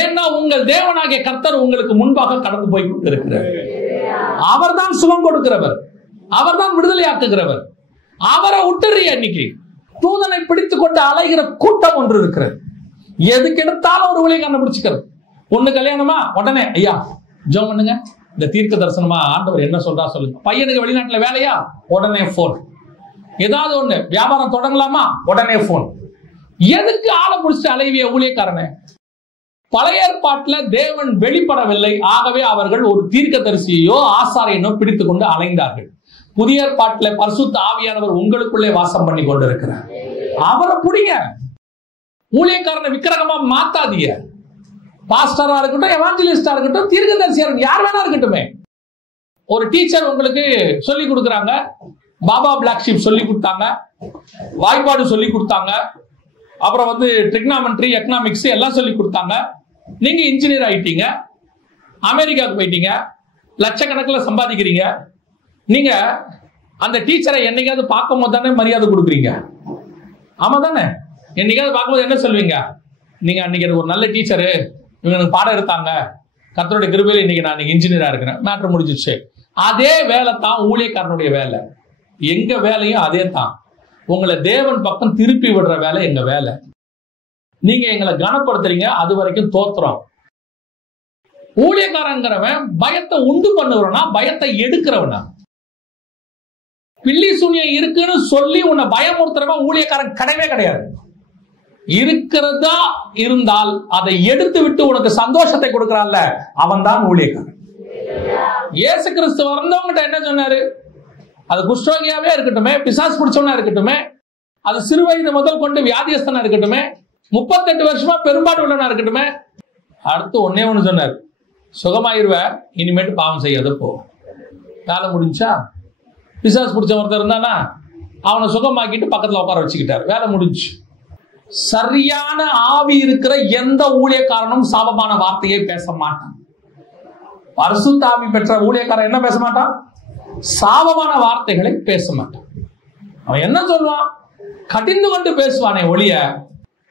ஏன்னா உங்கள் தேவனாகிய கர்த்தர் உங்களுக்கு முன்பாக கடந்து போய் கொண்டிருக்கிறார். அவர் தான் சுகம் கொடுக்கிறவர், அவர் தான் விடுதலையாக்குகிறவர். அவரை விட்டுறிய. இன்னைக்கு தூதனை பிடித்துக் கொண்டு அலைகிற கூட்டம் ஒன்று இருக்கிறது. எதுக்கு எடுத்தாலும் ஒரு ஊழியக்காரனை பிடிச்சுக்கிறது. பொண்ணு கல்யாணமா உடனே ஐயா ஜெபம் பண்ணுங்க, இந்த தீர்க்க தரிசனமா ஆண்டவர் என்ன சொல்றா சொல்லுங்க. பையனுக்கு வெளிநாட்டுல வேலையா, உடனே போன். ஏதாவது ஒண்ணு வியாபாரம் தொடங்கலாமா, உடனே போன். எதுக்கு ஆளை பிடிச்சிட்டு அலைவிய ஊழியக்காரனை? பழைய ஏற்பாட்டுல தேவன் வெளிப்படவில்லை, ஆகவே அவர்கள் ஒரு தீர்க்கதரிசியோ ஆசாரியனோ பிடித்துக் கொண்டு அலைந்தார்கள். புதிய ஏற்பாட்டுல பரிசுத்த ஆவியானவர் உங்களுக்குள்ளே வாசம் பண்ணி கொண்டிருக்கிறார். அவரை பிடிங்க. ஊழியக்காரனை விக்கிரகமா மாத்தாதீங்க. பாஸ்டரா இருக்கட்டும், எவாஞ்சலிஸ்டா இருக்கட்டும், தீர்க்கதரிசியா இருக்கட்டும், யார் வேணா இருக்கட்டுமே. ஒரு டீச்சர் உங்களுக்கு சொல்லி கொடுக்குறாங்க, பாபா பிளாக் ஷீப் சொல்லி கொடுத்தாங்க, வாய்ப்பாடு சொல்லி கொடுத்தாங்க, அப்புறம் ட்ரிக்னாமெட்ரி எக்கனாமிக்ஸ் எல்லாம் சொல்லி கொடுத்தாங்க. நீங்க இன்ஜினியர் ஆயிட்டீங்க, அமெரிக்காவுக்கு போயிட்டீங்க, லட்சக்கணக்கில் சம்பாதிக்கிறீங்க. நீங்க அந்த டீச்சரை என்னைக்காவது பார்க்கும் போது தானே மரியாதை கொடுக்குறீங்க? ஆமா தானே? என்னைக்காவது பார்க்கும்போது என்ன சொல்வீங்க? நீங்க அன்னைக்கு எனக்கு ஒரு நல்ல டீச்சரு, இவங்க எனக்கு பாடம் எடுத்தாங்க, கர்த்தருடைய கிருபையில இன்னைக்கு நான் இன்ஜினியரா இருக்கிறேன், மேட்டர் முடிஞ்சிச்சு. அதே வேலை தான் ஊழியக்காரனுடைய வேலை. எங்க வேலையும் அதே தான். உங்களை தேவன் பக்கம் திருப்பி விடுற வேலை எங்க வேலை. நீங்க எங்களை கனப்படுத்துறீங்க, அது வரைக்கும் தோத்துறோம். ஊழியக்காரங்கிறவன் பயத்தை உண்டு பண்ணுறவனா, பயத்தை எடுக்கிறவனா? பில்லி சூனியம் இருக்குன்னு சொல்லி உன்னை பயமுறுத்துறவன் ஊழியக்காரன் கிடையவே கிடையாது. இருக்கிறதா இருந்தால் அதை எடுத்து விட்டு உனக்கு சந்தோஷத்தை கொடுக்கிறான்ல, அவன் தான் ஊழியக்காரன். இயேசு கிறிஸ்து வந்தவங்கிட்ட என்ன சொன்னாரு? அது குஷ்டரோகியாவே இருக்கட்டுமே, பிசாசு பிடிச்சவனா இருக்கட்டுமே, அது சிறு வயது முதல் கொண்டு வியாதியஸ்தனா இருக்கட்டுமே, 38 வருஷமா பெரும்பாடு உள்ளவனா இருக்கட்டுமே, அடுத்து ஒன்னே ஒண்ணு சொன்னார், சுகமாயிருவ, இனிமேட்டு பாவம் செய்யாத போ. வேலை முடிஞ்சா? பிசாசு பிடிச்ச ஒருத்தர் இருந்தானா அவனை சுகமாக்கிட்டு பக்கத்துல உட்கார வச்சுக்கிட்டாரு, வேலை முடிஞ்சு. சரியான ஆவி இருக்கிற எந்த ஊழியக்காரனும் சாபமான வார்த்தையை பேச மாட்டான். பரிசுத்த ஆவி பெற்ற ஊழியக்காரன் என்ன பேச மாட்டான்? சாபமான வார்த்தைகளை பேச மாட்டான். அவன் என்ன சொல்லுவான்? கடிந்து கொண்டு பேசுவானே ஒழிய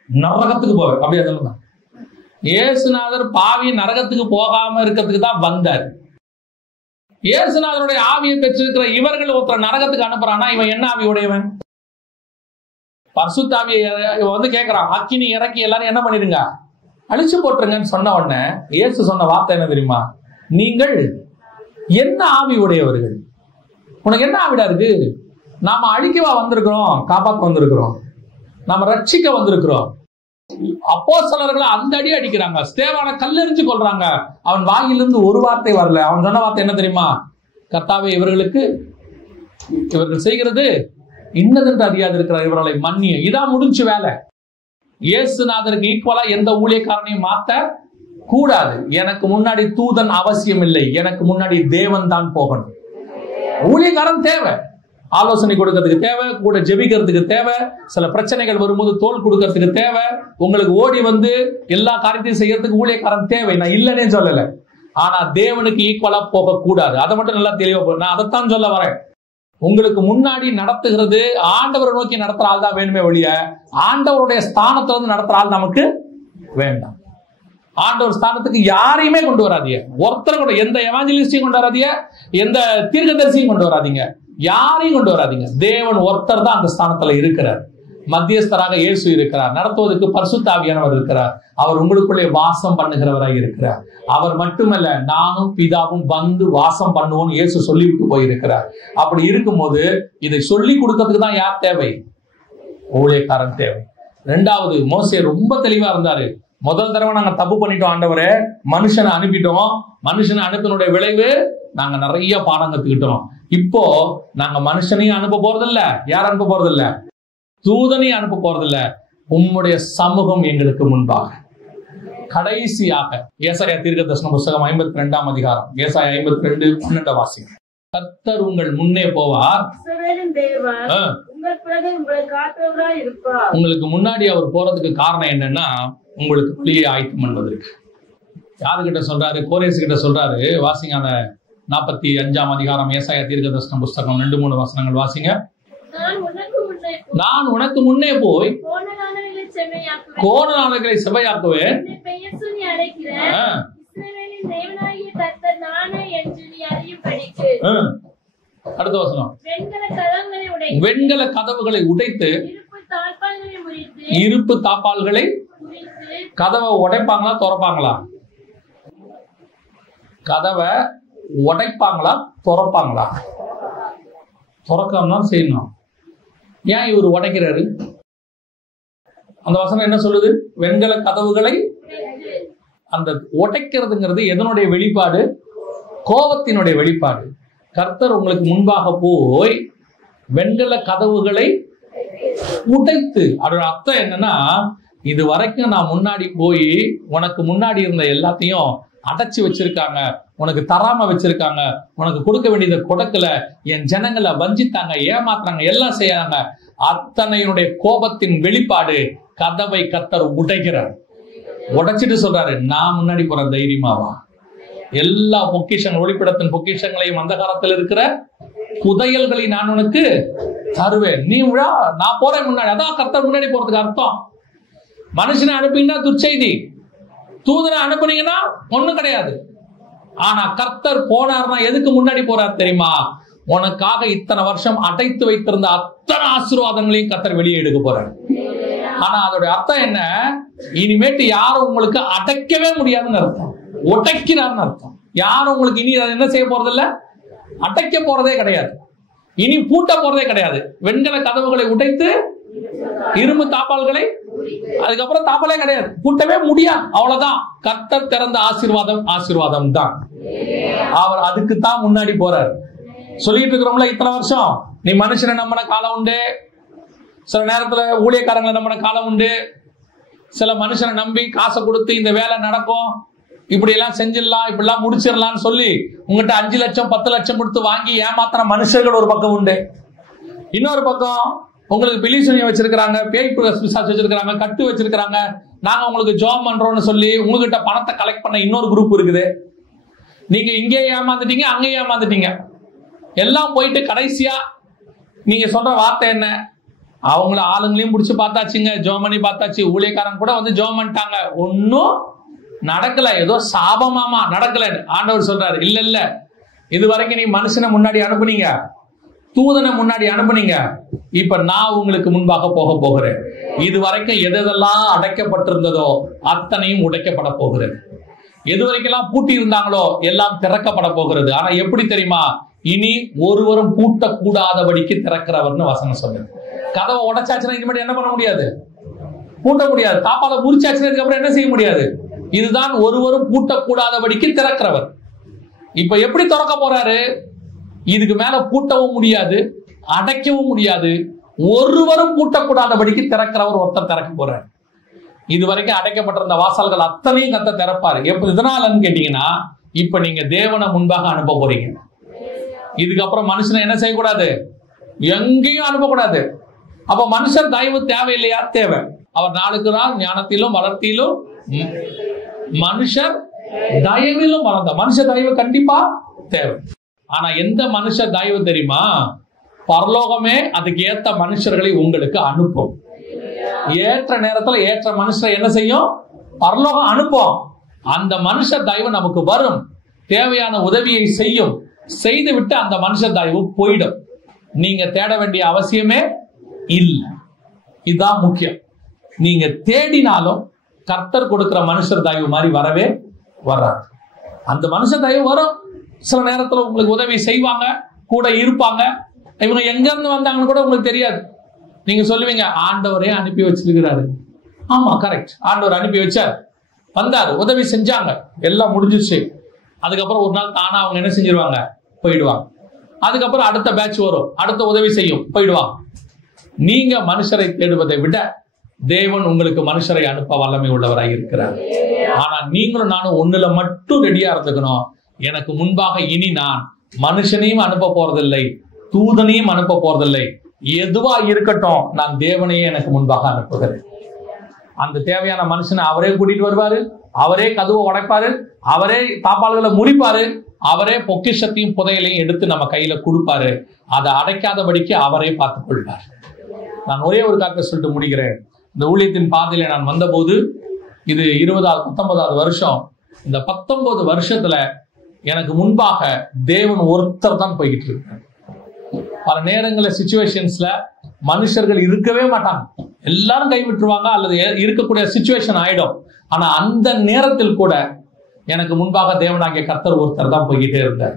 நரகத்துக்கு போவேன் அப்படியே சொல்லுவான். இயேசுநாதர் பாவி நரகத்துக்கு போகாம இருக்கிறதுக்கு தான் வந்தார். இயேசுநாதருடைய ஆவியை பெற்றிருக்கிற இவர்கள் ஒருத்தர் நரகத்துக்கு அனுப்புறானா, இவன் என்ன ஆவி உடையவன்? பரிசுத்த ஆவியை கேட்கிறான், அக்கினி இறக்கி எல்லாரும் என்ன பண்ணிடுங்க, அழிச்சு போட்டுருங்கன்னு சொன்ன உடனே இயேசு சொன்ன வார்த்தை என்ன தெரியுமா? நீங்கள் என்ன ஆவி உடையவர்கள்? உனக்கு என்ன ஆவிடா இருக்கு? நாம அழிக்கவா வந்திருக்கிறோம்? காப்பாற்ற வந்திருக்கிறோம், நாம ரட்சிக்க வந்திருக்கிறோம். அப்போஸ்தலர்களை அந்த அடி அடிக்கிறாங்க, ஸ்தேவானை கல்லெறிஞ்சு கொள்றாங்க. அவன் வாயிலிருந்து ஒரு வார்த்தை வரல. அவன் சொன்ன வார்த்தை என்ன தெரியுமா? கர்த்தாவே, இவர்கள் செய்கிறது இன்னதென்று அறியாது இருக்கிற இவர்களை மன்னிய. இதான் முடிஞ்சு வேலை. இயேசுநாதருக்கு ஈக்குவலா எந்த ஊழியக்காரனையும் மாத்த கூடாது. எனக்கு முன்னாடி தூதன் அவசியம் இல்லை, எனக்கு முன்னாடி தேவன் தான் போகணும். ஊழியக்காரன் தேவை. ஆலோசனை கொடுக்கறதுக்கு தேவை, கூட ஜெபிக்கிறதுக்கு தேவை, சில பிரச்சனைகள் வரும்போது தோல் கொடுக்கறதுக்கு தேவை, உங்களுக்கு ஓடி வந்து எல்லா காரியத்தையும் செய்யறதுக்கு ஊழியக்காரன் தேவை. நான் இல்லைன்னே சொல்லல. ஆனா தேவனுக்கு ஈக்குவலா போக கூடாது. அதை மட்டும் நல்லா தெளிவா நான் அதைத்தான் சொல்ல வரேன். உங்களுக்கு முன்னாடி நடத்துகிறது ஆண்டவரை நோக்கி நடத்துற ஆள் தான் வேணுமே ஒழிய ஆண்டவருடைய ஸ்தானத்துல வந்து நடத்துற ஆள் நமக்கு வேண்டாம். ஆண்டவர் ஸ்தானத்துக்கு யாரையுமே கொண்டு வராதீங்க. ஒருத்தர் கூட, எந்த எவாஞ்சலிஸ்டையும் கொண்டு வராதீங்க, எந்த தீர்க்கதரிசியும் கொண்டு வராதீங்க, யாரையும் கொண்டு வராதீங்க. தேவன் ஒருத்தர் தான் அந்த ஸ்தானத்துல இருக்கிறார். மத்தியஸ்தராக இயேசு இருக்கிறார். நடத்துவதற்கு பரிசுத்த ஆவியானவர் இருக்கிறார். அவர் உங்களுக்குள்ளே வாசம் பண்ணுகிறவராக இருக்கிறார். அவர் மட்டுமல்ல, நானும் பிதாவும் வந்து வாசம் பண்ணுவோம் இயேசு சொல்லிவிட்டு போயிருக்கிறார். அப்படி இருக்கும்போது இதை சொல்லி கொடுக்கறதுக்கு தான் யார் தேவை? ஊழியக்காரன் தேவை. ரெண்டாவது, மோசே ரொம்ப தெளிவா இருந்தாரு. முதல் தடவை நாங்க தப்பு பண்ணிட்டோம் ஆண்டவரே, மனுஷனை அனுப்பிட்டோம். மனுஷனை அனுப்பினுடைய விளைவு நாங்க நிறைய பாடம் கத்துக்கிட்டோம். இப்போ நாங்க மனுஷனையும் அனுப்ப போறதில்ல. யார் அனுப்ப போறதில்ல? தூதனையும் அனுப்ப போறதில்ல. உம்முடைய சமூகம் எங்களுக்கு முன்பாக. கடைசியாக ஏசாயா தீர்க்கதரிசன புத்தகம் 52ஆம் அதிகாரம், ஏசாயா 52:12 வாசிங்க. கர்த்தர் உங்கள் முன்னே போவார், உங்களுக்கு முன்னாடி அவர் போறதுக்கு காரணம் என்னன்னா உங்களுக்கு வழியை ஆயத்தம் பண்ணுவதற்கு. யாருகிட்ட சொல்றாரு? கோரேசு கிட்ட சொல்றாரு. வாசிங்க அந்த 45ஆம் அதிகாரம் ஏசாயா தீர்க்கதரிசன புத்தகம் 2-3 வசனங்கள் வாசிங்க. நான் உனக்கு முன்னே போய் கோணலானவைகளை செவ்வையாக்குவேன், அடுத்த வசனம், வெண்கல கதவுகளை உடைத்து இருப்பு தாப்பால்களை. கதவை உடைப்பாங்களா திறப்பாங்களா? கதவை உடைப்பாங்களா திறப்பாங்களா? திறக்கணும் செய்யணும். ஏன் இவர் உடைக்கிறாரு? அந்த வசனம் என்ன சொல்லுது? வெண்கல கதவுகளை. அந்த உடைக்கிறதுங்கிறது எதனுடைய வெளிப்பாடு? கோபத்தினுடைய வெளிப்பாடு. கர்த்தர் உங்களுக்கு முன்பாக போய் வெண்கல கதவுகளை உடைத்து, அதோட அர்த்தம் என்னன்னா, இது வரைக்கும் நான் முன்னாடி போய் உனக்கு முன்னாடி இருந்த எல்லாத்தையும் அடைச்சு வச்சிருக்காங்க, உனக்கு தராம வச்சிருக்காங்க, உனக்கு கொடுக்க வேண்டியதை கொடுக்கல, என் ஜனங்களை வஞ்சித்தாங்க, ஏமாத்துறாங்க, எல்லாம் செய்யறாங்க. அத்தனையினுடைய கோபத்தின் வெளிப்பாடு கதவை கர்த்தர் உடைக்கிறார். உடைச்சிட்டு சொல்றாரு, நான் முன்னாடி போற தைரியமாவா? எல்லா பொக்கிஷங்கள், ஒளிப்பிடத்தின் பொக்கிஷங்களையும் அந்த காலத்தில் இருக்கிற புதையல்களை நான் உனக்கு தருவேன், நீ விழா, நான் போறேன் முன்னாடி. அதான் கர்த்தர் முன்னாடி போறதுக்கு அர்த்தம். மனுஷனை அனுப்பினா துர்ச்செய்தி, தூதனை அனுப்புனீங்கன்னா ஒண்ணும் கிடையாது. ஆனா கர்த்தர் போனார்னா எதுக்கு முன்னாடி போறார் தெரியுமா? உனக்காக இத்தனை வருஷம் அடைத்து வைத்திருந்த அத்தனை ஆசீர்வாதங்களையும் கர்த்தர் வெளியே எடுக்க போறார். ஆனா அதோட அர்த்தம் என்ன? இனிமேட்டு யாரும் உங்களுக்கு அடைக்கவே முடியாதுன்னு அர்த்தம். உடைக்கிறார்னு அர்த்தம். யாரும் உங்களுக்கு இனி என்ன செய்ய போறதில்ல, அடைக்க போறதே கிடையாது, இனி பூட்ட போறதே கிடையாது. வெண்கல கதவுகளை உடைத்து இரும்பு தாப்பால்களை, அதுக்கப்புறம் தாப்பாலே கிடையாது, பூட்டவே முடியாது. அவ்வளவுதான். கர்த்தர் திறந்த ஆசீர்வாதம் ஆசீர்வாதம் தான். அவர் அதுக்கு தான் முன்னாடி போறார். சொல்லிட்டு இருக்கிறோம்ல, இத்தனை வருஷம் நீ மனுஷனை நம்பின காலம் உண்டு, சில நேரத்துல ஊழியக்காரங்களை நம்பின காலம் உண்டு, சில மனுஷனை நம்பி காசை கொடுத்து இந்த வேலை நடக்கும், இப்படி எல்லாம் செஞ்சிடலாம், இப்படி எல்லாம் முடிச்சிடலாம்னு சொல்லி உங்ககிட்ட 5 லட்சம் 10 லட்சம் கொடுத்து வாங்கி ஏமாத்தின மனுஷர்கள் ஒரு பக்கம் உண்டு. இன்னொரு பக்கம் உங்களுக்கு பிலிசூனியம் வச்சிருக்காங்க, பேய் பிசாசு வச்சிருக்காங்க, கட்டு வச்சிருக்காங்க, நாங்க உங்களுக்கு ஜாப் பண்றோம்னு சொல்லி உங்ககிட்ட பணத்தை கலெக்ட் பண்ண இன்னொரு குரூப் இருக்குது. நீங்க இங்கே ஏமாந்துட்டீங்க, அங்கேயே ஏமாந்துட்டீங்க, எல்லாம் போயிட்டு கடைசியா நீங்க சொல்ற வார்த்தை என்ன? அவங்கள ஆளுங்களையும் பிடிச்சி பார்த்தாச்சுங்க, ஜோம் பண்ணி பார்த்தாச்சு, ஊழியக்காரன் கூட வந்து ஜோம் பண்ணிட்டாங்க, ஒன்னும் நடக்கல, ஏதோ சாபமாமா நடக்கல. ஆண்டவர் சொல்றாரு, இல்ல இல்ல, இது வரைக்கும் நீ மனுஷனை முன்னாடி அனுப்புனீங்க, தூதனை முன்னாடி அனுப்புனீங்க, இப்ப நான் உங்களுக்கு முன்பாக போக போகிறேன். இது வரைக்கும் எதெல்லாம் அடைக்கப்பட்டிருந்ததோ அத்தனையும் உடைக்கப்பட போகிறது. எது வரைக்கும் பூட்டி இருந்தாங்களோ எல்லாம் திறக்கப்பட போகிறது. ஆனா எப்படி தெரியுமா? இனி ஒருவரும் பூட்டக்கூடாதபடிக்கு திறக்கிறவர்னு வசனம் சொல்லுது. கதவை உடைச்சாச்சுன்னா இனிமேல் என்ன பண்ண முடியாது, பூட்ட முடியாது. தாப்பால முறிச்சாச்சுன்னா இதுக்கப்புறம் என்ன செய்ய முடியாது. இதுதான் ஒருவரும் பூட்டக்கூடாதபடிக்கு திறக்கிறவர். இப்ப எப்படி திறக்க போறாரு? இதுக்கு மேல பூட்டவும் முடியாது, அடைக்கவும் முடியாது. ஒருவரும் பூட்டக்கூடாதபடிக்கு திறக்கிறவர் ஒருத்தர் திறக்க போறாரு. இதுவரைக்கும் அடைக்கப்பட்டிருந்த வாசல்கள் அத்தனையும் கர்த்தர் திறப்பாரு. எப்ப இதனாலன்னு கேட்டீங்கன்னா, இப்ப நீங்க தேவனை முன்பாக அனுப்ப போறீங்க. இதுக்கப்புறம் மனுஷனை என்ன செய்யக்கூடாது, எங்கேயும் அனுப்பக்கூடாது. அப்ப மனுஷர் தயவு தேவையில்லையா? தேவை. அவர் நாளுக்கு நாள் ஞானத்திலும் வளர்த்தியிலும் மனுஷர் தயவிலும் வளர்ந்த மனுஷ தயவு கண்டிப்பா தேவை. ஆனா எந்த மனுஷ தயவு தெரியுமா? பரலோகமே அதுக்கு ஏத்த மனுஷர்களை உங்களுக்கு அனுப்பும். ஏற்ற நேரத்துல ஏற்ற மனுஷரை என்ன செய்யும்? பரலோகம் அனுப்பும். அந்த மனுஷ தயவு நமக்கு வரும், தேவையான உதவியை செய்யும். செய்து விட்டு அந்த மனுஷ தயவு போயிடும். நீங்க தேட வேண்டிய அவசியமே இல்லை. இதுதான் முக்கியம். நீங்க தேடினாலும் கர்த்தர் கொடுக்கிற மனுஷர் தயவு மாதிரி வரவே வராது. அந்த மனுஷ தயவு வரும். சில நேரத்துல உங்களுக்கு உதவி செய்வாங்க, கூட இருப்பாங்க. இவங்க எங்க இருந்து வந்தாங்கன்னு கூட உங்களுக்கு தெரியாது. நீங்க சொல்லுவீங்க, ஆண்டவரே அனுப்பி வச்சிருக்கிறாரு. ஆமா, கரெக்ட். ஆண்டவர் அனுப்பி வச்சார், வந்தாரு, உதவி செஞ்சாங்க, எல்லாம் முடிஞ்சிச்சு. அதுக்கப்புறம் ஒரு நாள் தானா அவங்க என்ன செஞ்சிருவாங்க? போயிடுவாங்க. அதுக்கப்புறம் அடுத்த பேட்ச் வரும், அடுத்த உதவி செய்யும், போயிடுவாங்க. நீங்க மனுஷரை தேடுவதை விட தேவன் உங்களுக்கு மனுஷரை அனுப்ப வல்லமை உள்ளவராக இருக்கிறார். ஆனா நீங்களும் நானும் ஒண்ணுல மட்டும் ரெடியா இருந்துக்கணும். எனக்கு முன்பாக இனி நான் மனுஷனையும் அனுப்ப போறதில்லை, தூதனையும் அனுப்ப போறதில்லை. எதுவா இருக்கட்டும், நான் தேவனையே எனக்கு முன்பாக அனுப்புகிறேன். அந்த தேவையான மனுஷனை அவரே கூட்டிட்டு வருவாரு, அவரே கதவை உடைப்பாரு, அவரே தாப்பால்களை முடிப்பாரு, அவரே பொக்கிஷத்தையும் புதையலையும் எடுத்து நம்ம கையில கொடுப்பாரு. அதை அடைக்காதபடிக்கு அவரே பார்த்துக் கொள்வார். நான் ஒரே ஒரு காரணத்தை சொல்லிட்டு முடிக்கிறேன். இந்த ஊழியத்தின் பாதையில நான் வந்தபோது, இது 19வது வருஷம். இந்த 19 வருஷத்துல எனக்கு முன்பாக தேவன் ஒருத்தர் தான் போய்கிட்டு இருக்காரு. பல நேரங்களில் சிச்சுவேஷன்ஸ்ல மனுஷர்கள் இருக்கவே மாட்டாங்க, எல்லாரும் கைவிட்டுருவாங்க, அல்லது இருக்கக்கூடிய சிச்சுவேஷன் ஆயிடும். ஆனா அந்த நேரத்தில் கூட எனக்கு முன்பாக தேவனாகிய கர்த்தர் ஒருத்தர் தான் போய்கிட்டே இருந்தார்.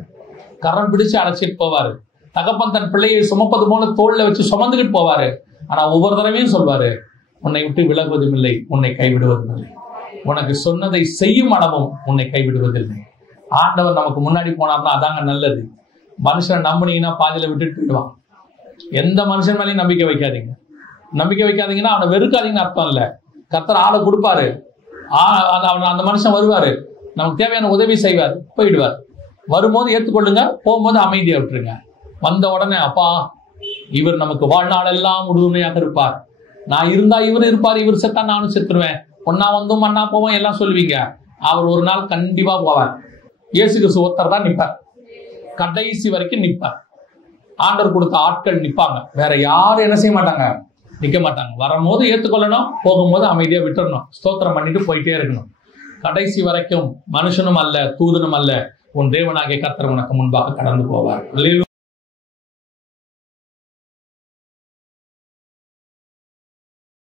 கரம் பிடிச்சு அழைச்சிட்டு போவாரு. தகப்பன் தன் பிள்ளையை சுமப்பது போல தோல்ல வச்சு சுமந்துக்கிட்டு போவாரு. ஆனா ஒவ்வொரு தடவையும் சொல்வாரு, உன்னை விட்டு விலகுவதும் இல்லை, உன்னை கைவிடுவதும் இல்லை, உனக்கு சொன்னதை செய்யும் அளவும் உன்னை கைவிடுவதில்லை. ஆண்டவர் நமக்கு முன்னாடி போனார்னா அதாங்க நல்லது. மனுஷனை நம்பினீங்கன்னா பாதியில விட்டுட்டு போயிடுவான். எந்த மனுஷன் மேலேயும் நம்பிக்கை வைக்காதீங்க. நம்பிக்கை வைக்காதீங்கன்னா அவனை வெறுக்காதீங்கன்னு அர்த்தம் இல்லை. கர்த்தர் ஆளை கொடுப்பாரு, அந்த மனுஷன் வருவாரு, நமக்கு தேவையான உதவி செய்வார், போயிடுவார். வரும்போது ஏற்றுக்கொள்ளுங்க, போகும்போது அமைதியா விட்டுருங்க. வந்த உடனே அப்பா இவர் நமக்கு வாழ்நாள் எல்லாம் உறுதுணையாக இருப்பார், நான் இருந்தா இவர் இருப்பார், இவர் செத்தா நானும் செத்துருவேன், ஒன்னா வந்தும் மண்ணா போவோம் எல்லாம் சொல்லுவீங்க. அவர் ஒரு நாள் கண்டிப்பா போவார். இயேசு கிறிஸ்து ஒருத்தர் தான் நிற்பார், கடைசி வரைக்கும் நிற்பார். ஆண்டவர் கொடுத்த ஆட்கள் நிற்பாங்க, வேற யாரும் என்ன செய்ய மாட்டாங்க, நிக்க மாட்டாங்க. வரும்போது ஏற்றுக்கொள்ளணும், போகும்போது அமைதியா விட்டுறணும், ஸ்தோத்திரம் பண்ணிட்டு போயிட்டே இருக்கணும். கடைசி வரைக்கும் மனுஷனும் அல்ல, தூதனும் அல்ல, உன் தேவனாகிய கர்த்தர் உனக்கு முன்பாக கடந்து போவார்.